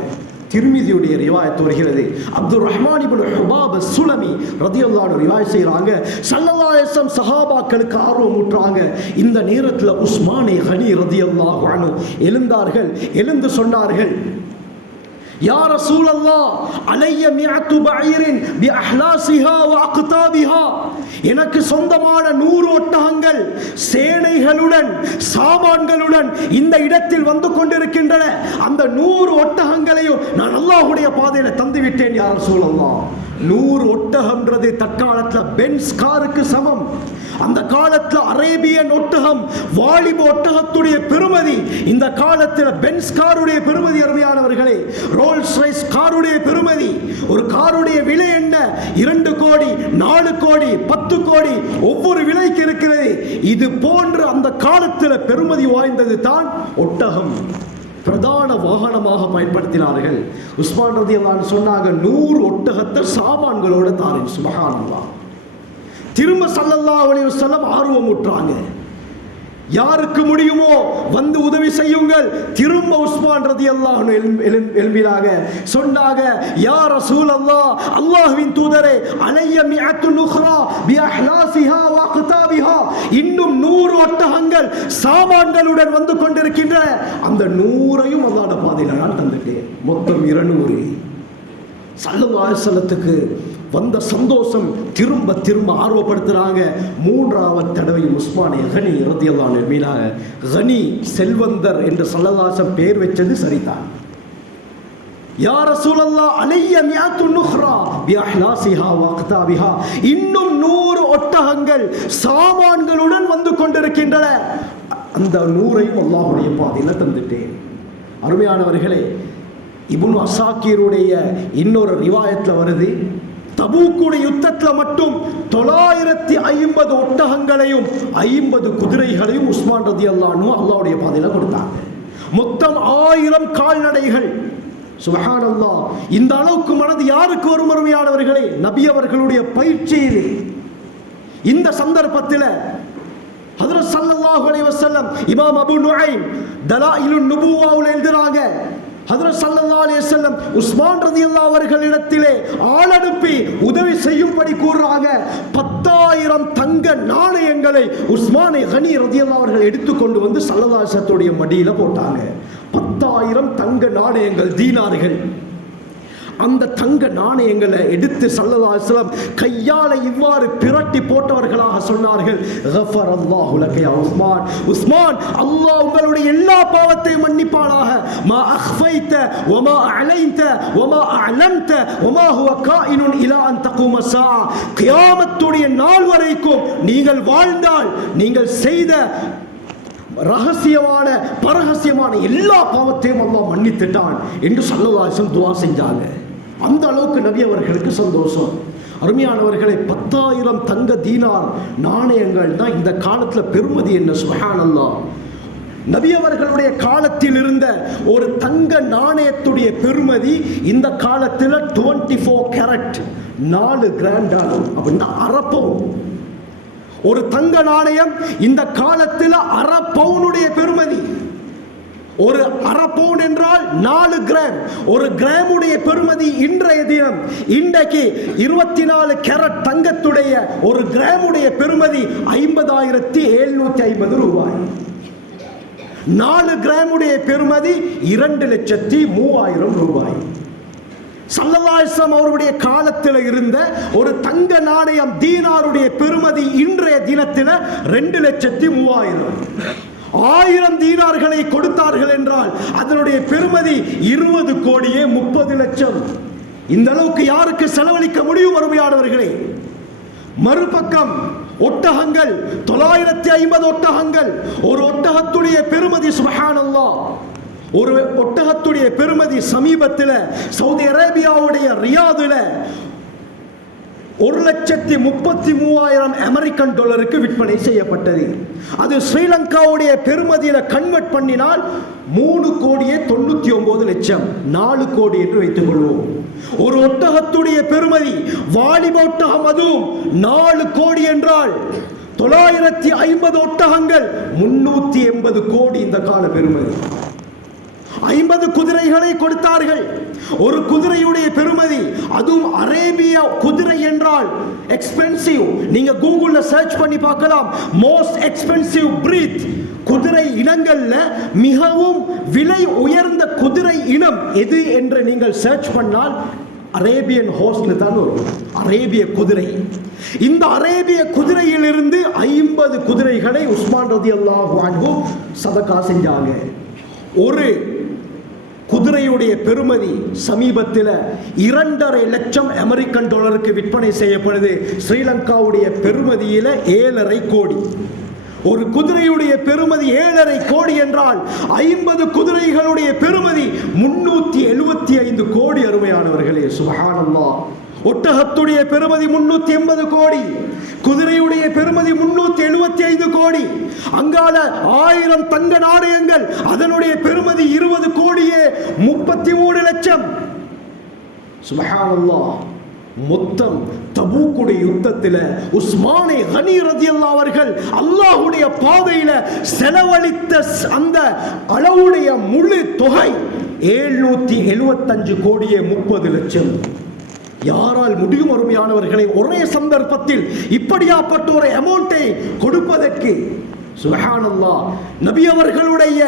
திர்மிதியுடைய ரிவாயத் வருகிறது, அப்துர் ரஹ்மான் இப்னு ஹுபாப் சுலமி ரலியல்லாஹு அன்ஹு ரிவாயத் செய்றாங்க, ஸல்லல்லாஹு அலைஹி வஸல்லம் சஹாபாக்களுக்கு ஆர்வம் ஊட்டுறாங்க. இந்த நேரத்தில் உஸ்மானே கனி ரலியல்லாஹு அன்ஹு எழுந்தார்கள். எழுந்து சொன்னார்கள், யா ரசூலல்லாஹ் அலைய மிஅத்து பஈரின் பி அஹ்லாசிஹா வ அக்தாபிஹா, எனக்கு சொந்தமான 100 ஒட்டகங்கள் சேனைகளுடன் சாமான்களுடன் இந்த இடத்தில் வந்து கொண்டிருக்கின்றன. அந்த 100 ஒட்டகங்களையும் நான் அல்லாஹ்வுடைய பாதையில தந்து விட்டேன் யா ரசூலல்லாஹ். 100 ஒட்டகம்ன்றது தற்காலத்தில் பென்ஸ் காருக்கு சமம். அந்த காலத்தில் அரேபியன் ஒட்டகம் வாலிப ஒட்டகத்துடைய பெருமதி இந்த காலத்தில் பென்ஸ் காருடைய பெருமதி. அருமையானவர்களே, ரோல்ஸ் ரைஸ் காருடைய பெருமதி, ஒரு காருடைய விலை என்ன? 2 கோடி, 4 கோடி, 10 கோடி, ஒவ்வொரு விலைக்கு இருக்கிறது. இது போன்று அந்த காலத்தில் பெருமதி வாய்ந்தது தான் ஒட்டகம். பிரதான வாகனமாக பயன்படுத்தினார்கள். உஸ்மான் ரலியல்லாஹு அன்ஹு சொன்னாங்க, 100 ஒட்டகத்தை சாமான்களோட தாரேன். சுப்ஹானல்லாஹ். திரும்ப ஸல்லல்லாஹு அலைஹி வஸல்லம் ஆர்வமுற்றாங்க. யாருக்கு முடியுமோ வந்து உதவி செய்யுங்கள். திரும்ப உஸ்மான் ரலியல்லாஹு அன்ஹு எழும்பினாங்க. சொன்னாங்க, யா ரசூலல்லாஹ், அல்லாஹ்வின் தூதரே, அலைய மிஅத்து நுக்ரா பி அஹ்லாசிஹா வ அக்தாபிஹா, இன்னும் 100 ஒட்டகங்கள் சாமான்களுடன் வந்து கொண்டிருக்கின்றன. அந்த 100ஐயும் அல்லாஹ்வுடைய பாதையில நான் தந்துட்டேன். மொத்தம் 200. ஸல்லல்லாஹு அலைஹி வஸல்லத்துக்கு வந்த சந்தோஷம் திரும்ப திரும்ப ஆர்வப்படுத்துறாங்க. 3வது தடவை உஸ்மானே கனி ரலியல்லாஹு அன்ஹு மீனாக கனி செல்வந்தர் என்று ஸல்லல்லாஹு அலைஹி வஸல்லம் பேர் வச்சது சரிதான். யா ரசூலல்லாஹ் அலைய மிஅத்து நுக்ரா பி அஹ்லாசிஹா வ அக்தாபிஹா, இன்னும் 100 ஒட்டகங்கள் சாமான்களுடன் வந்து கொண்டிருக்கின்றன. அந்த 100ஐயும் அல்லாஹ்வுடைய பாதையில தந்துட்டேன். அருமையானவர்களே, இப்னு அஸாக்கிருடைய இன்னொரு ரிவாயத்தில் வருது, தபூக்குடைய யுத்தத்தில் மட்டும் 950 ஒட்டகங்களையும் 50 குதிரைகளையும் உஸ்மான் ரலியல்லாஹு அன்ஹு அல்லாஹ்வுடைய பாதையில கொடுத்தாங்க. மொத்தம் 1000 கால்நடைகள். சுப்ஹானல்லாஹ். இந்த அளவுக்கு மனது யாருக்கு வரும் அருமையானவர்களே? நபி அவர்களுடைய பயிற்சியிலே. இந்த சந்தர்ப்பத்தில் ஹஜ்ரத் ஸல்லல்லாஹு அலைஹி வஸல்லம் இமாம் அபூ நுஐம் தலாயிலுன் நுபுவாவில் எழுதுறாங்க, ஹஜ்ரத் ஸல்லல்லாஹு அலைஹி வஸல்லம் உஸ்மான் ரலியல்லாஹு அவர்களிடத்திலே ஆள் அனுப்பி உதவி செய்யும்படி கூறுறாங்க. 10,000 தங்க நாணயங்களை உஸ்மானே கனி ரலியல்லாஹு அவர்கள் எடுத்துக்கொண்டு வந்து ஸல்லல்லாஹு அலைஹி வஸல்லத்துடைய மடியில போட்டாங்க. 10,000 தங்க நாணயங்கள், தீனார்கள். அந்த தங்க நாணயங்களை எடுத்து ஸல்லல்லாஹு அலைஹி வஸல்லம் கையால இவ்வாறு பிரட்டி போட்டவர்களாக சொன்னார்கள், கஃபரல்லாஹு லக யா உஸ்மான், உஸ்மான், அல்லாஹ் உங்களுடைய எல்லா பாவத்தையும் மன்னிப்பானாக. மா அக்ஃபைத வமா அலைத வமா அலம்த வமா ஹுவ காயினுன் இலா அன் தகூம ஸா, கியாமத்துடைய நாள் வரைக்கும் நீங்கள் வாழ்ந்தால் நீங்கள் செய்த ரகசியமான பரகசியமான எல்லா பாவத்தையும் அல்லாஹ் மன்னித்துட்டான் என்று ஸல்லல்லாஹு அலைஹி வஸல்லம் துஆ செஞ்சாங்க. அந்த அளவுக்கு நபி அவர்களுக்கு சந்தோஷம். அருமையானவர்களை, 10,000 தங்க தீனார் நாணயங்கள் தான் இந்த காலத்தில் பெருமதி என்ன. சுப்ஹானல்லாஹ். நபி அவர்களுடைய காலத்தில் இருந்த ஒரு தங்க நாணயத்துடைய பெருமதி இந்த காலத்தில் 24 கேரட், 4 கிராம் அப்படின்னா அரப்பவும். ஒரு தங்க நாணயம் இந்த காலத்தில் அரை பவுனுடைய பெருமதி. ஒரு அரை பவுன் என்றால் 4 கிராம். ஒரு கிராமுடைய பெருமதி இன்றைய தினம் இன்றைக்கு 24 கேரட் தங்கத்துடைய ஒரு கிராமுடைய பெருமதி 50,750 ரூபாய். 4 கிராமுடைய பெருமதி 2,03,000 ரூபாய். ஸல்லல்லாஹு அலைஹி வஸல்லம் அவருடைய காலத்தில் இருந்த ஒரு தங்க நாணயம் தீனாருடைய பெருமதி இன்றைய தினத்தில் 2,03,000. 1000 தீனார்களை கொடுத்தார்கள் என்றால் அதனுடைய பெருமதி 20 கோடியே 30 லட்சம். இந்த அளவுக்கு யாருக்கு செலவழிக்க முடியும் அருமையானவர்களே? மறுபக்கம் ஒட்டகங்கள், 950 ஒட்டகங்கள். ஒரு ஒட்டகத்துடைய பெருமதி சுப்ஹானல்லாஹ், ஒரு ஒட்டகத்துடைய பெருமதி சமீபத்தில் சவுதி அரேபியாவுடைய ரியாதுல $1,33,000 அமெரிக்கன் டாலருக்கு விற்பனை செய்யப்பட்டது. அது ஸ்ரீலங்காவுடைய பெருமதியில கன்வெர்ட் பண்ணினால் 3,99,00,000, 4 கோடி என்று வைத்துக் கொள்வோம். ஒரு ஒட்டகத்துடைய பெருமதி, வாலிப ஒட்டகம் அதுவும் 4 கோடி என்றால் 950 ஒட்டகங்கள் 380 கோடி இந்த கால பெருமதி. 50 குதிரைகளை கொடுத்தார்கள். ஒரு குதிரையுடைய பெருமதி, அதுவும் அரேபிய குதிரை என்றால் எக்ஸ்பென்சிவ். நீங்க கூகுள்ல சர்ச் பண்ணி பார்க்கலாம், மோஸ்ட் எக்ஸ்பென்சிவ் பிரீத் குதிரை இனங்கள்ல மிகவும் விலை உயர்ந்த குதிரை இனம் எது என்று நீங்கள் சர்ச் பண்ணால் அரேபியன் ஹோர்ஸ்ல தான் வரும். அரேபிய குதிரை. இந்த அரேபிய குதிரையிலிருந்து 50 குதிரைகளை உஸ்மான் ரலியல்லாஹு அன்ஹு சதகா செஞ்சாங்க. ஒரு குதிரையுடைய பெறுமதி சமீபத்தில் 2.5 லட்சம் அமெரிக்கன் டாலருக்கு விற்பனை செய்யப்படுது. ஸ்ரீலங்காவுடைய பெறுமதியில் 7.5 கோடி. ஒரு குதிரையுடைய பெறுமதி 7.5 கோடி என்றால் 50 குதிரைகளுடைய பெறுமதி 375 கோடி. அருமையானவர்களே, சுப்ஹானல்லாஹ். ஒட்டகத்துடைய பெறுமதி 380 கோடி, குதிரையுடைய பெறுமதி 375 கோடி. அங்கால 1000 தங்க நாணயங்கள், அதனுடைய பெறுமதி 20 கோடியே 33 லட்சம். சுப்ஹானல்லாஹ். மொத்தம் தபூக்குடைய யுத்தத்தில் உஸ்மானே கனி ரலியல்லாஹு அவர்கள் அல்லாஹ்வுடைய பாதையில செலவழித்த அந்த அளவுடைய முழு தொகை 775 கோடியே 30 லட்சம். யாரால் முடியும் அருமையானவர்களை ஒரே சந்தர்ப்பத்தில் இப்படியாப்பட்ட ஒரு அமௌண்ட்டை கொடுப்பதற்கு? சுப்ஹானல்லாஹ். நபி அவர்களுடைய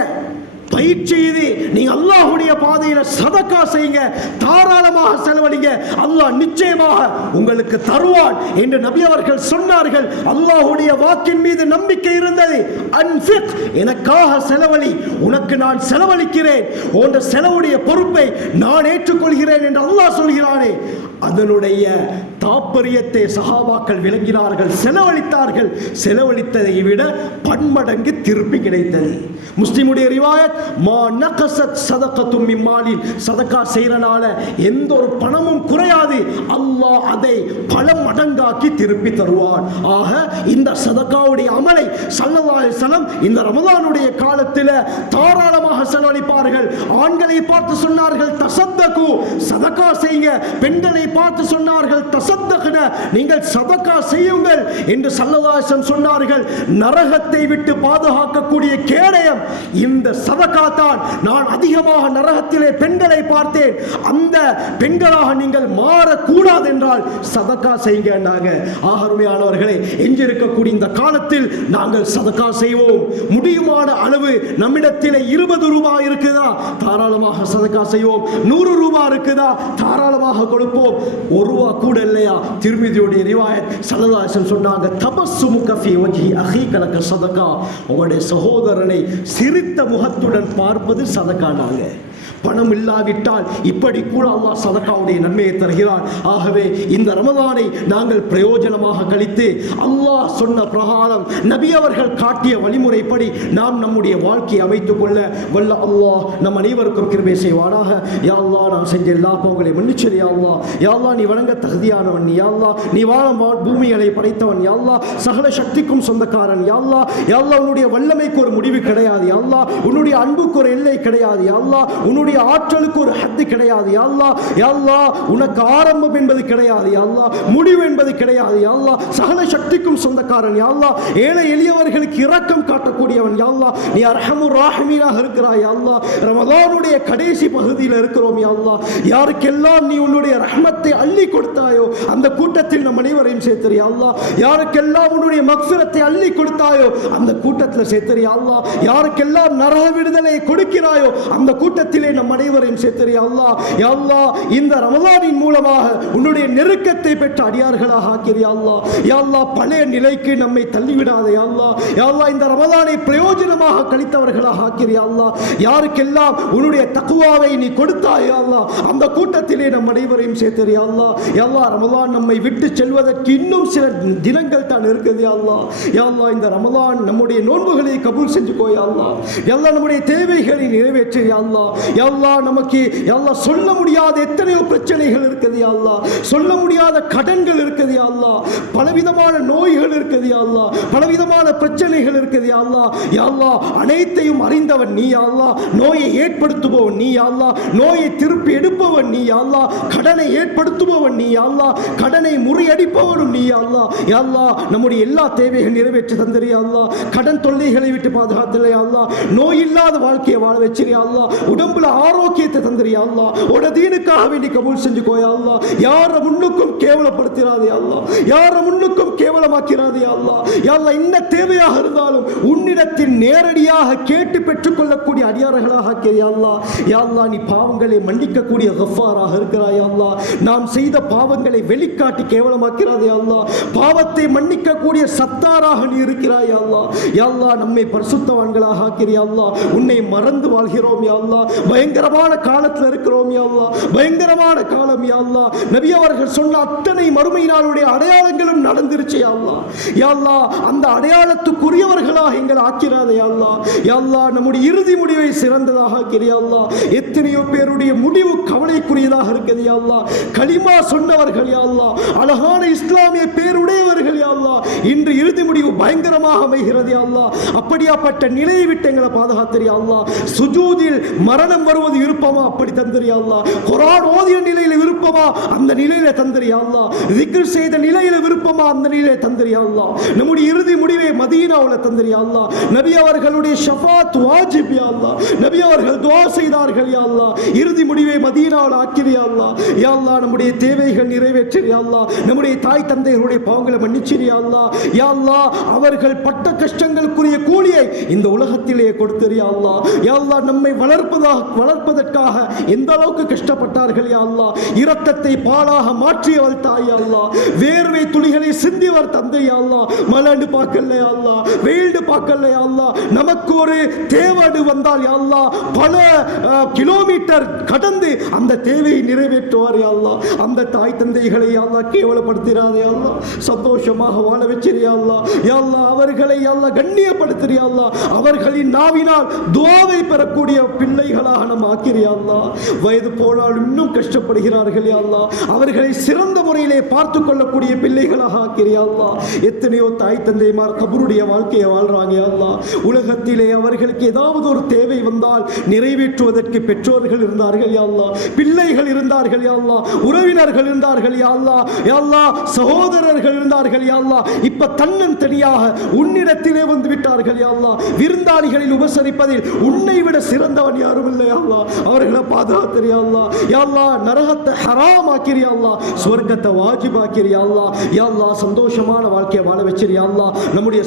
பயிற்சி இது. நீங்க அல்லாஹ்வுடைய பாதையில சதகா செய்யுங்க, தாராளமாக செலவழிங்க, அல்லாஹ் நிச்சயமாக உங்களுக்கு தருவான் என்று நபி அவர்கள் சொன்னார்கள். அல்லாஹ்வுடைய வாக்கின் மீது நம்பிக்கை இருந்தது. அன்ஃபிக், எனக்காக செலவழி, உனக்கு நான் செலவழிக்கிறேன், உன் செலவுடைய பொறுப்பை நான் ஏற்றுக்கொள்கிறேன் என்று அல்லாஹ் சொல்கிறானே, அதனுடைய தாற்பயத்தை சஹாபாக்கள் விளங்கினார்கள், செலவழித்தார்கள். செலவழித்ததை விட பன்மடங்கு திருப்பி கிடைத்தது. முஸ்லிமுடைய ரிவாயத், மா நகஸத் ஸதகத்தும் மின் மாலில், சதகா செய்யறனால எந்த ஒரு பணமும் குறையாது, அல்லாஹ் அதை பல மடங்காக்கி திருப்பி தருவான். ஆக இந்த சதகாவுடைய அமலை ஸல்லல்லாஹு அலைஹி வஸல்லம் இந்த ரமலானுடைய காலத்தில் தாராளமாக செலவழிப்பார்கள். ஆண்களை பார்த்து சொன்னார்கள் தஸத்தகு, சதகா செய்யுங்க. பெண்களை பார்த்து சொன்னார்கள் தஸத்தக்ன, நீங்கள் சதகா செய்யுங்கள் என்று ஸல்லல்லாஹு அலைஹி வஸல்லம் சொன்னார்கள். நரகத்தை விட்டு பாதுகாக்கக்கூடிய கேடயம் இந்த சதகா தான். நான் அதிகமாக நரகத்திலே பெண்களை பார்த்தேன், அந்த பெண்களாக நீங்கள் மாறக்கூடாது என்றால் சதகா செய்யுங்க. ஆகருமையானவர்களே, எஞ்சிருக்கக்கூடிய இந்த காலத்தில் நாங்கள் சதகா செய்வோம். முடியுமான அளவு நம்மிடத்தில் 20 ரூபாய் இருக்குதா, தாராளமாக சதகா செய்வோம். 100 ரூபாய் இருக்குதா, தாராளமாக கொடுப்போம். 1 ரூபாய் கூட இல்லையா, திருமிதியுடைய ரிவாயத் ஸல்லல்லாஹு அலைஹி வஸல்லம் சொன்னாங்க, தபஸ்ஸுமுக ஃபீ வஜ்ஹி அஹீக லக சதகா, உங்களுடைய சகோதரனை சிரித்த முகத்துடன் பார்ப்பது சதகானாங்க. பணம் இல்லாவிட்டால் இப்படி கூட அல்லாஹ் சதகாவுடைய நன்மையை தருகிறான். ஆகவே இந்த ரமலானை நாங்கள் பிரயோஜனமாக கழித்து அல்லாஹ் சொன்ன பிரகாரம் நபி அவர்கள் காட்டிய வழிமுறைப்படி நாம் நம்முடைய வாழ்க்கையை அமைத்துக் கொள்ள வல்ல அல்லாஹ் நம் அனைவருக்கும் கிருபை செய்வானாக. யா அல்லாஹ், நான் செஞ்ச எல்லா பாவங்களை மன்னிச்சிரு யா அல்லாஹ். யா அல்லாஹ், நீ வணங்க தகுதியானவன். யா அல்லாஹ், நீ வாழும் பூமிகளை படைத்தவன். யா அல்லாஹ், சகல சக்திக்கும் சொந்தக்காரன். யா அல்லாஹ், யா அல்லாஹ், உன்னுடைய வல்லமைக்கு ஒரு முடிவு கிடையாது. யா அல்லாஹ், உன்னுடைய அன்புக்கு ஒரு எல்லை கிடையாது. யா அல்லாஹ், உன்னுடைய ஆற்றலுக்கு ஒரு ஹத்து கிடையாது. யா அல்லாஹ், யா அல்லாஹ், உனக்கு ஆரம்பம் என்பது கிடையாது. யா அல்லாஹ், முடிவு என்பது கிடையாது. யா அல்லாஹ், சகல சக்திக்கும் சொந்தக்காரன். யா அல்லாஹ், ஏழை எளியவர்களுக்கு இரக்கம் காட்டக்கூடியவன். யா அல்லாஹ், நீ அர்ஹமுர் ராஹிமீனாக இருக்கிறாய். யா அல்லாஹ், ரமலானுடைய கடைசி பகுதியில் இருக்கிறோம். யா அல்லாஹ், யாருக்கெல்லாம் நீ உன்னுடைய ரஹ்மத்தை அள்ளி கொடுத்தாயோ அந்த கூட்டத்தில் நம் அனைவரையும் சேர்த்தரு. யா அல்லாஹ், யாருக்கெல்லாம் உன்னுடைய மக்ஃபிரத்தை அள்ளி கொடுத்தாயோ அந்த கூட்டத்தில் சேர்த்தரு. யா அல்லாஹ், யாருக்கெல்லாம் நரக விடுதலை கொடுக்கிறாயோ அந்த கூட்டத்திலே நம் அனைவரையும் சேர்த்தரு. யா அல்லாஹ், யா அல்லாஹ், இந்த ரமலானின் மூலமாக உன்னுடைய நெருக்கத்தை பெற்ற அடியார்களாக ஆக்கிரு. யா அல்லாஹ், யா அல்லாஹ், பழைய நிலைக்கு நம்மை தள்ளிவிடாதே. யா அல்லாஹ், யா அல்லாஹ், இந்த ரமலானை பிரயோஜனமாக கழித்தவர்களாக ஆக்கிரு. யா அல்லாஹ், யாருக்கெல்லாம் உன்னுடைய தக்வாவை நீ கொடுத்தாய் யா அல்லாஹ் அந்த கூட்டத்திலே நம் அனைவரையும் சேர்த்தரு. யா அல்லாஹ், யா அல்லாஹ், ரமலான் நம்மை விட்டு செல்வதற்கு இன்னும் சில தினங்கள் தான் இருக்குது. யா அல்லாஹ், யா அல்லாஹ், இந்த ரமலான் நம்முடைய நோன்புகளை கபூல் செஞ்சுக்கோ. யா அல்லாஹ், யா அல்லாஹ், நம்முடைய தேவைகளை நிறைவேற்று. யா அல்லாஹ், யா அல்லாஹ், நமக்கு யா அல்லாஹ் சொல்ல முடியாத எத்தனையோ பிரச்சனைகள் இருக்குது. யா அல்லாஹ், சொல்ல முடியாத கடன்கள் இருக்குது. யா அல்லாஹ், பலவிதமான நோய்கள் இருக்குது. யா அல்லாஹ், பலவிதமான பிரச்சனைகள் இருக்குது. யா அல்லாஹ், யா அல்லாஹ், அனைத்தையும் அறிந்தவன் நீ. யா அல்லாஹ், நோயை ஏற்படுத்துபவன் நீ. யா அல்லாஹ், நோயை திருப்பி எடுப்பவன் நீ. யா அல்லாஹ், கடனை ஏற்படுத்துபவன் நீ. யா அல்லாஹ், கடனை முறியடிப்பவனும் நீ. யா அல்லாஹ், யா அல்லாஹ், நம்முடைய எல்லா தேவைகள் நிறைவேற்றி தந்திரு. யா அல்லாஹ், கடன் தொல்லைகளை விட்டு பாதுகாத்திரு. யா அல்லாஹ், நோய் இல்லாத வாழ்க்கையை வாழ வச்சிரு. யா அல்லாஹ், உடம்புல ஆரோக்கியத்தை தந்திரு. யா அல்லாஹ், உட தீனுக்காக வேண்டி கபூல் செஞ்சுக்கோ. யா அல்லாஹ், யார முன்னுக்கும் கேவலப்படுத்திராதே. யா அல்லாஹ், யார முன்னுக்கும் யாருக்கும் கேவலமாக்கிறாதே அல்லாஹ். யா அல்லாஹ் என்ன தேவையாக இருந்தாலும் உன்னிடத்தில் நேரடியாக கேட்டு பெற்றுக்கொள்ளக்கூடிய அடியார்களாக ஆக்கிறியா அல்லாஹ். யா அல்லாஹ் நீ பாவங்களை மன்னிக்கக்கூடிய கஃபாராக இருக்கிறாய் அல்லாஹ். நாம் செய்த பாவங்களை வெளிக்காட்டி கேவலமாக்கிறாதே அல்லாஹ். பாவத்தை மன்னிக்கக்கூடிய சத்தாராக நீ இருக்கிறாய் அல்லாஹ். யா அல்லாஹ் நம்மை பரிசுத்தவான்களாக ஆக்கிறியா அல்லாஹ். உன்னை மறந்து வாழ்கிறோம் யா அல்லாஹ். பயங்கரமான காலத்தில் இருக்கிறோம் யா அல்லாஹ். பயங்கரமான காலம் யா அல்லாஹ். நபி அவர்கள் சொன்ன அத்தனை மறுமை நாளுடைய அடையாளங்களும் நடந்துருச்சு யா அல்லாஹ். யா அல்லாஹ் அந்த அடையாளத்துக்குரியவர்களாக எங்களை ஆக்கிறாதே யா அல்லாஹ். யா அல்லாஹ் நம்முடைய இறுதி முடிவை சிறந்ததாக ஆக்கிறியா அல்லாஹ். எத்தனையோ பேருடைய முடிவு கவலைக்குரியதாக இருக்குது யா அல்லாஹ். கலிமா சொன்னவர்கள் யா அல்லாஹ், அழகான இஸ்லாமிய பேருடையவர்கள் யா அல்லாஹ், இன்று இறுதி முடிவு பயங்கரமாக அமைகிறது யா அல்லாஹ். அப்படியாப்பட்ட நிலையை விட்டு எங்களை பாதுகாத்திரியா அல்லாஹ். சுஜூதில் மரணம் வருவது விருப்பமா அப்படி தந்திரியா அல்லாஹ். குர்ஆன் ஓதிய நிலையில விருப்பமா அந்த நிலையில தந்திரியா அல்லாஹ். zikr செய்த நிலையில விருப்பமா அந்த நிலையில தந்திரியா அல்லாஹ். நம்முடைய இறுதி முடிவை மதீனாவுல தந்திரியா அல்லாஹ். நபி அவர்களுடைய ஷஃபாத் வாஜிப் யா அல்லாஹ். நபி அவர்கள் துஆ செய்தார்கள் யா அல்லாஹ். இறுதி முடிவை மதீனாவுல ஆக்கிறியா அல்லாஹ். யா அல்லாஹ் நம்முடைய தேவைகள் நிறைவேற்றியா அல்லாஹ். நம்முடைய தாய் தந்தையருடைய பாவங்களை மன்னிச்சிரியா அல்லாஹ். யா அல்லாஹ் அவர்கள் பட்ட கஷ்டங்களுக்குரிய கூலியை இந்த உலகத்திலே கொடுத்திரியா அல்லாஹ். யா அல்லாஹ் நம்மை வளர்ப்பதற்காக எந்த அளவுக்கு கஷ்டப்பட்டார்கள் யா அல்லாஹ். இரத்தத்தை பாலாக மாற்றியவள் தாய் யா அல்லாஹ். வேர்வை துளிகளை சிந்தியவர் தந்தை யா அல்லாஹ். மலண்டு பார்க்கல யா அல்லாஹ், வெயில்டு பார்க்கல யா அல்லாஹ். நமக்கு ஒரு தேவாடு வந்தால் யா அல்லாஹ் பல கிலோமீட்டர் கடந்து அந்த தேவையை நிறைவேற்றுவார் யா அல்லாஹ். அந்த தாய் தந்தைகளை யா அல்லாஹ் கேவலப்படுத்திராதே யா அல்லாஹ். சந்தோஷமாக வாழ வச்சிரியா அல்லாஹ். யா அல்லாஹ் அவர்களை யா அல்லாஹ் கண்ணியப்படுத்திரியா அல்லாஹ். அவர்களின் நாவினால் துஆவை பெறக்கூடிய பிள்ளைகளாக நம்ம ஆக்கிறியா அல்லாஹ். வயது போனாலும் இன்னும் கஷ்டப்படுகிறார்கள் யா அல்லாஹ். அவர்களை சிறந்த முறையிலே பார்த்து கொள்ளக்கூடிய பிள்ளைகளாக ஆக்கிறியா அல்லாஹ். எத்தனையோ தாய் தந்தைமார் கபருடைய வாழ்க்கையை வாழ்றாங்க யா அல்லாஹ். உலகத்திலே அவர்களுக்கு ஏதாவது ஒரு தேவை வந்தால் நிறைவேற்றுவதற்கு பெற்றோர்கள் இருந்தார்கள் யா அல்லாஹ், பிள்ளைகள் இருந்தார்கள் யா அல்லாஹ், உறவினர்கள் இருந்தார்கள் யா அல்லாஹ். யா அல்லாஹ் சகோதரர்கள் இருந்தார்கள் யா அல்லாஹ். இப்ப தன்னந்தனியாக உன்னிடத்திலே வந்து விட்டார்கள் யா அல்லாஹ். விருந்தாளிகளில் உபசரிப்பதில் உன்னை விட சிறந்தவன் யாரும் இல்லை யா அல்லாஹ். அவர்களை பாதுகாத்திரியா அல்லாஹ். யா அல்லாஹ் நரகத்தை ஹராம் ஆக்கிறியா அல்லாஹ், சுவர்க்கத்தை வாஜிப் ஆக்கிறியா அல்லாஹ். யா அல்லாஹ் சந்தோஷமான வாழ்க்கையை வாழ வச்சிரியா அல்லாஹ். நம்முடைய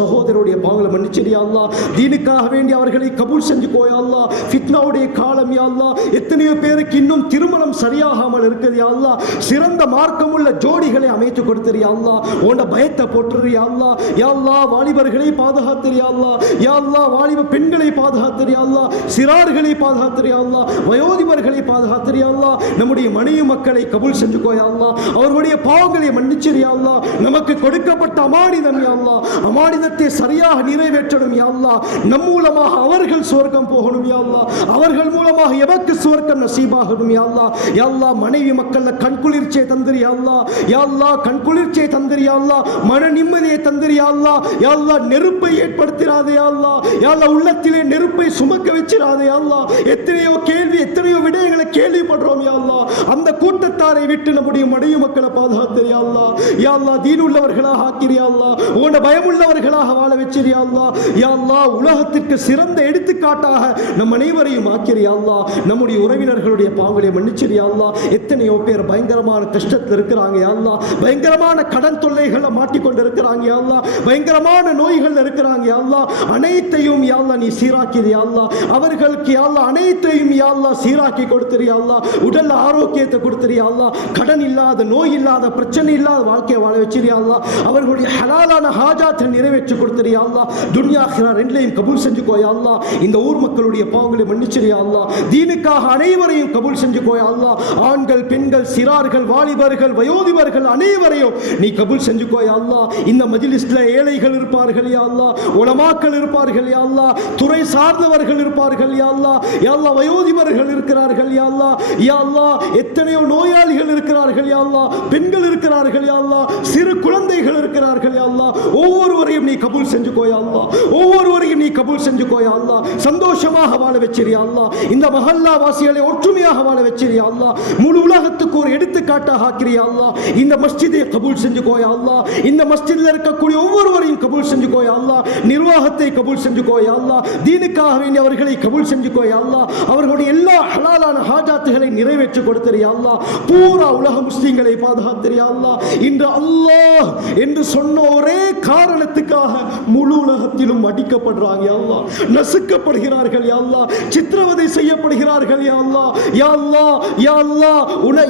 சகோதரருடைய பாவங்களை மன்னிச்சிரியா அல்லாஹ். தீனுக்காக வேண்டி அவர்களை கபூல் செஞ்சுக்கோயா அல்லாஹ். ஃபித்னாவுடைய காலம் யா அல்லாஹ். எத்தனையோ பேருக்கு இன்னும் திருமணம் சரியாகாமல் இருக்குது யா அல்லாஹ். சிறந்த மார்க்கமுள்ள ஜோடிகளை அமைத்து கொடுத்திரியா அல்லாஹ். உன்ன பயத்தை போட்டுறியா அல்லாஹ். யா அல்லாஹ் வாலிபர்களை பாதுகாத்திரியா அல்லாஹ். யா அல்லாஹ் வாலிப பெண்களை பாதுகாத்திரியா அல்லாஹ். சிறார்களை பாதுகாத்திரியா அல்லாஹ். வயோதிபர்களை பாதுகாத்திரியா அல்லாஹ். நம்முடைய மனைவி மக்களை கபூல் செஞ்சுக்கோயா அல்லாஹ். அவர்களுடைய பாவங்களை மன்னிச்சிரியா அல்லாஹ். நமக்கு கொடுக்கப்பட்ட அமானிதம் யா அல்லாஹ். அமானிதத்தை சரியாக நிறைவேற்றணும் யா அல்லாஹ். நம் மூலமாக அவர்கள் சுவர்க்கம் போகணும் யா அல்லாஹ். அவர்கள் மூலமாக எவருக்கு சுவர்க்கம் நசீபாகணும் யா அல்லாஹ். யா அல்லாஹ் மனைவி மக்கள்ல கண்குளிர்ச்சியை தந்திரியா அல்லாஹ். யா அல்லாஹ் கண்குளிர்ச்சியை தந்திரியா அல்லாஹ். மன நிம்மதியை தந்திரியா அல்லாஹ். யா அல்லாஹ் நெருப்பை ஏற்படுத்திராதே யா அல்லாஹ். யா அல்லாஹ் உள்ளத்திலே நெருப்பை சுமக்க வச்சிராதே யா அல்லாஹ். எத்தனையோ கேள்வி எத்தனையோ விடயங்களை கேள்விப்படுறோம் யா அல்லாஹ். அந்த கூட்டத்தாரை விட்டு நம்முடைய மனைவி மக்களை பாதுகாத்திரியா அல்லாஹ். யா அல்லாஹ் தீன் உள்ளவர்களாக ஆக்கிறியா அல்லாஹ். உன்னை பயமுள்ளவர்களாக வாழ வச்சிரியா அல்லாஹ். யா அல்லாஹ் உலகத்திற்கு சிறந்த எடுத்துக்காட்டாக நம் அனைவரையும் ஆக்கிறியா அல்லாஹ். நம்முடைய உறவினர்களுடைய பாவங்களை மன்னிச்சிரியா அல்லாஹ். எத்தனையோ பேர் பயங்கரமான கஷ்டத்தில் இருக்கிறாங்க யா அல்லாஹ். பயங்கரமான கடன் தொல்லைகளை மாட்டிக்கொண்டு இருக்கிறாங்க யா அல்லாஹ். பயங்கரமான நோய்கள் இருக்கிறாங்க யா அல்லாஹ். அனைத்தையும் யா அல்லாஹ் நீ சீராக்கிறியா அல்லாஹ். அவர்களுக்கு யா அல்லாஹ் அனைத்தையும் யா அல்லாஹ் சீராக்கி கொடுத்திரியா அல்லாஹ். உடல் ஆரோக்கியத்தை கொடுத்திரியா அல்லாஹ். கடன் இல்லாத நோய் இல்லாத பிரச்சனை இல்லாத வாழ்க்கையை வாழ வச்சிரியா அல்லாஹ். அவர்களுடைய ஹலாலான ஹாஜாத்தை நிறைவேற்றி கொடுத்திரியா அல்லாஹ். துன்யா ஆகிரா ரெண்டையும் கபூல் செஞ்சுக்கோயா அல்லாஹ். இந்த ஊர் மக்களுடைய பாவங்களை மன்னிச்சிரியா அல்லாஹ். தீனுக்காக அனைவரையும் கபூல் செஞ்சுக்கோயா அல்லாஹ். ஆண்கள் பெண்கள் சிறார்கள் வாலிபர்கள் வயோதிபர்கள் அனைவரையும் நீ கபூல் செஞ்சுக்கோயா அல்லாஹ். இந்த மஜ்லிஸ்ல ஏழைகள் இருப்பார்கள் யா அல்லாஹ், உலமாக்கள் இருப்பார்கள் யா அல்லாஹ், துறை சார்ந்தவர்கள் இருப்பார்கள் யா அல்லாஹ். யா அல்லாஹ் வயோதிபர்கள் இருக்கிறார்கள் யா அல்லாஹ். யா அல்லாஹ் எத்தனையோ நோயாளிகள் இருக்கிறார்கள் யா அல்லாஹ், பெண்கள் இருக்கிறார்கள் யா அல்லாஹ், சிறு குழந்தைகள் இருக்கிறார்கள் யா அல்லாஹ். ஒவ்வொருவரையும் நீ கபூல் செஞ்சுக்கோயா அல்லாஹ். ஒவ்வொருவரையும் நீ கபூல் செஞ்சுக்கோயா அல்லாஹ். சந்தோஷமாக வாழ வச்சிரியா அல்லாஹ். இந்த மஹல்லா வாசிகளை ஒற்றுமையாக வாழ வச்சிரியா அல்லாஹ். முழு உலகத்துக்கு ஒரு எடுத்துக்காட்டாக ஆக்கிறியா அல்லாஹ். இந்த மஸ்ஜிதை கபூல் செஞ்சுக்கோயா அல்லாஹ். இந்த மஸ்ஜிதில் இருக்கக்கூடிய ஒவ்வொருவரையும் கபூல் செஞ்சுக்கோயா அல்லாஹ். நிர்வாகத்தை கபூல் செஞ்சுக்கோயா அல்லாஹ். தீனுக்காக வேண்டிய அவர்களை கபூல் செஞ்சுக்கோயா அல்லாஹ். அவர்களுடைய எல்லா ஹலாலான ஹாஜாத்துகளை நிறைவேற்றி கொடுத்திரியா அல்லாஹ். பூரா உலக முஸ்லிம்களை பாதுகாத்திரியா அல்லாஹ். இன்று அல்லாஹ் என்று சொன்ன ஒரே காரணத்துக்காக முழு உலகத்திலும் அடிக்கப்படுறாங்க யா அல்லாஹ், நசுக்கப்படுகிறார்கள் யா அல்லாஹ், சித்திரவதை செய்யப்படுகிறார்கள் யா அல்லாஹ். யா அல்லாஹ், யா அல்லாஹ்,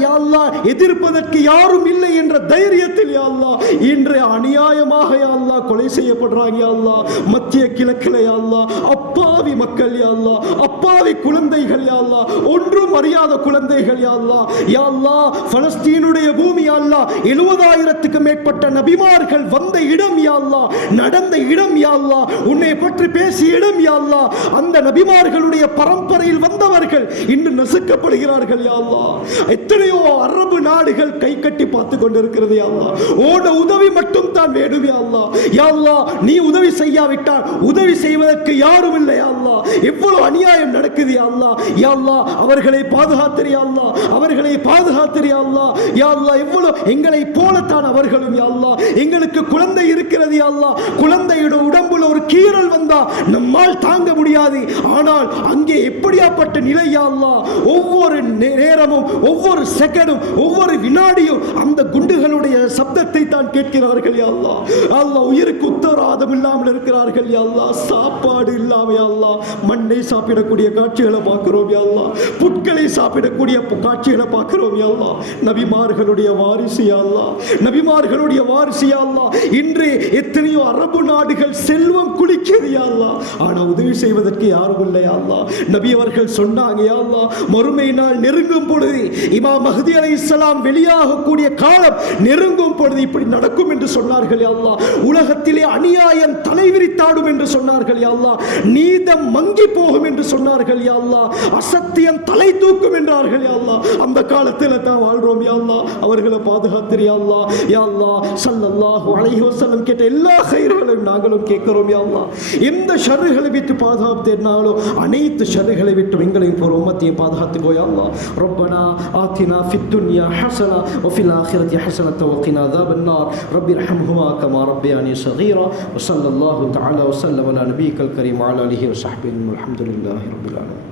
யா அல்லாஹ், எதிர்ப்பதற்கு யாரும் இல்லை என்ற தைரியத்தில் யா அல்லாஹ் இன்று அநியாயமாக யா அல்லாஹ் கொலை செய்யப்படுறாங்க யா அல்லாஹ். மத்திய கிழக்கில் யா அல்லாஹ் அப்பாவி மக்கள் யா அல்லாஹ், அப்பாவி குழந்தைகள் யா அல்லாஹ், ஒன்றும் அறியாத குழந்தைகள் யா அல்லாஹ். யா அல்லாஹ், பலஸ்தீனுடைய பூமி யா அல்லாஹ் 70,000க்கும் மேற்பட்ட நபிமார்கள் வந்த இடம் யா அல்லாஹ், நடந்த இடம் யா அல்லாஹ், உன்னை பற்றி பேசிய இடம் யா அல்லாஹ். அந்த நபிமார்களுடைய பரம்பரையில் வந்தவர்கள் இன்று நசுக்கப்படுகிறார்கள் யா அல்லாஹ். எத்தனையோ அரபு நாடுகள் கை கட்டி பார்த்து கொண்டிருக்கிறது யா அல்லாஹ். ஓட உதவி மட்டும் தான் வேணும் யா அல்லாஹ். யா அல்லாஹ், நீ உதவி செய்யாவிட்டால் உதவி செய்வதற்கு யாரும் இல்லை யா அல்லாஹ். எவ்வளவு அநியாயம் நடக்குது யா அல்லாஹ். யா அல்லாஹ், அவர்களை பாதுகாத்திரு யா அல்லாஹ், அவர்களை பாதுகாத்திரு யா அல்லாஹ். யா அல்லாஹ், எவ்வளவு எங்களை போலத்தான் அவர்களும் யா அல்லாஹ். எங்களுக்கு குழந்தை இருக்கிறது யா அல்லாஹ், குழந்தையோட உடம்புல ஒரு கீறல் வந்தா நம்மால் தாங்க முடியாது. ஆனால் அங்கே எப்படியாப்பட்ட நிலை யா அல்லாஹ், ஒவ்வொரு நேரமும் ஒவ்வொரு செகண்டும் ஒவ்வொரு வினாடியும் அந்த குண்டுகளுடைய சப்தத்தை தான் கேட்கிறார்கள் யா அல்லாஹ். அல்லாஹ், உயிருக்கு உத்தரவாதம் இல்லாமல் இருக்கிறார்கள் யா அல்லாஹ். சாப்பாடு இல்லாம யா அல்லாஹ் மண்ணை சாப்பிடக்கூடிய காட்சிகளை பார்க்கிறோம் யா அல்லாஹ், புட்களை சாப்பிடக்கூடிய காட்சிகளை பார்க்கிறோம் யா அல்லாஹ். நபிமார்களுடைய வாரிசு யா அல்லாஹ், நபிமார்களுடைய வாரிசு யா அல்லாஹ். இன்று எத்தனையோ அரபு நாடுகள் செல்வம் குளிக்கிறது யா அல்லாஹ், ஆனா உதவி செய்வதற்கு யாரும் இல்லை யா அல்லாஹ். நபி அவர்கள் சொன்னாங்க யா அல்லாஹ், மறுமை நாள் நெருங்கும் பொழுது, இமாம் மஹ்தி அலைஹிஸ்ஸலாம் வெளியாகக்கூடிய காலம் நெருங்கும் பொழுது இப்படி நடக்கும் என்று சொன்னார்கள் யா அல்லாஹ். உலகத்திலே அநியாயம் தலைவிரித்தாடும் என்று சொன்னார்கள் யா அல்லாஹ். நீதம் மங்கி போகும் என்று சொன்னார்கள் யா அல்லாஹ். அசத்தியம் தலை தூக்கும் என்றார்கள் யா அல்லாஹ். அந்த காலத்தில் தான் வாழ்றோம் யா அல்லாஹ். அவர்களை பாதுகாத்திரு யா அல்லாஹ். யா அல்லாஹ், ஸல்லல்லாஹு அலைஹி வஸல்லம் கேட்ட எல்லா கைர்களையும் நாங்களும் கேட்கிறோம் யா அல்லாஹ். எந்த ஷர்றுகளை விட்டு பாதுகாத்தேனாலோ அனைத்து ஷர்றுகளை விட்டு எங்களையும் ஒரு உம்மத்தையும் பாதுகாத்துக்கோ யா அல்லாஹ். ரப்பனா ஆத்தினா ஃபித் துன்யா ஹஸனா வஃபில் ஆখিরাতি ஹஸனத வகினா அஸாபன்னார். ரப்பி இர்ஹம்ஹுமா கமா ரப்பியானி ஸகீரா. வஸல்லல்லாஹு தஆலா வஸல்லம் அலா நபியிக்கல் கரீம் வஅலா ஆலிஹி வஸஹ்பிஹி. அல்ஹம்துலில்லாஹி ரப்பில் ஆலமீன்.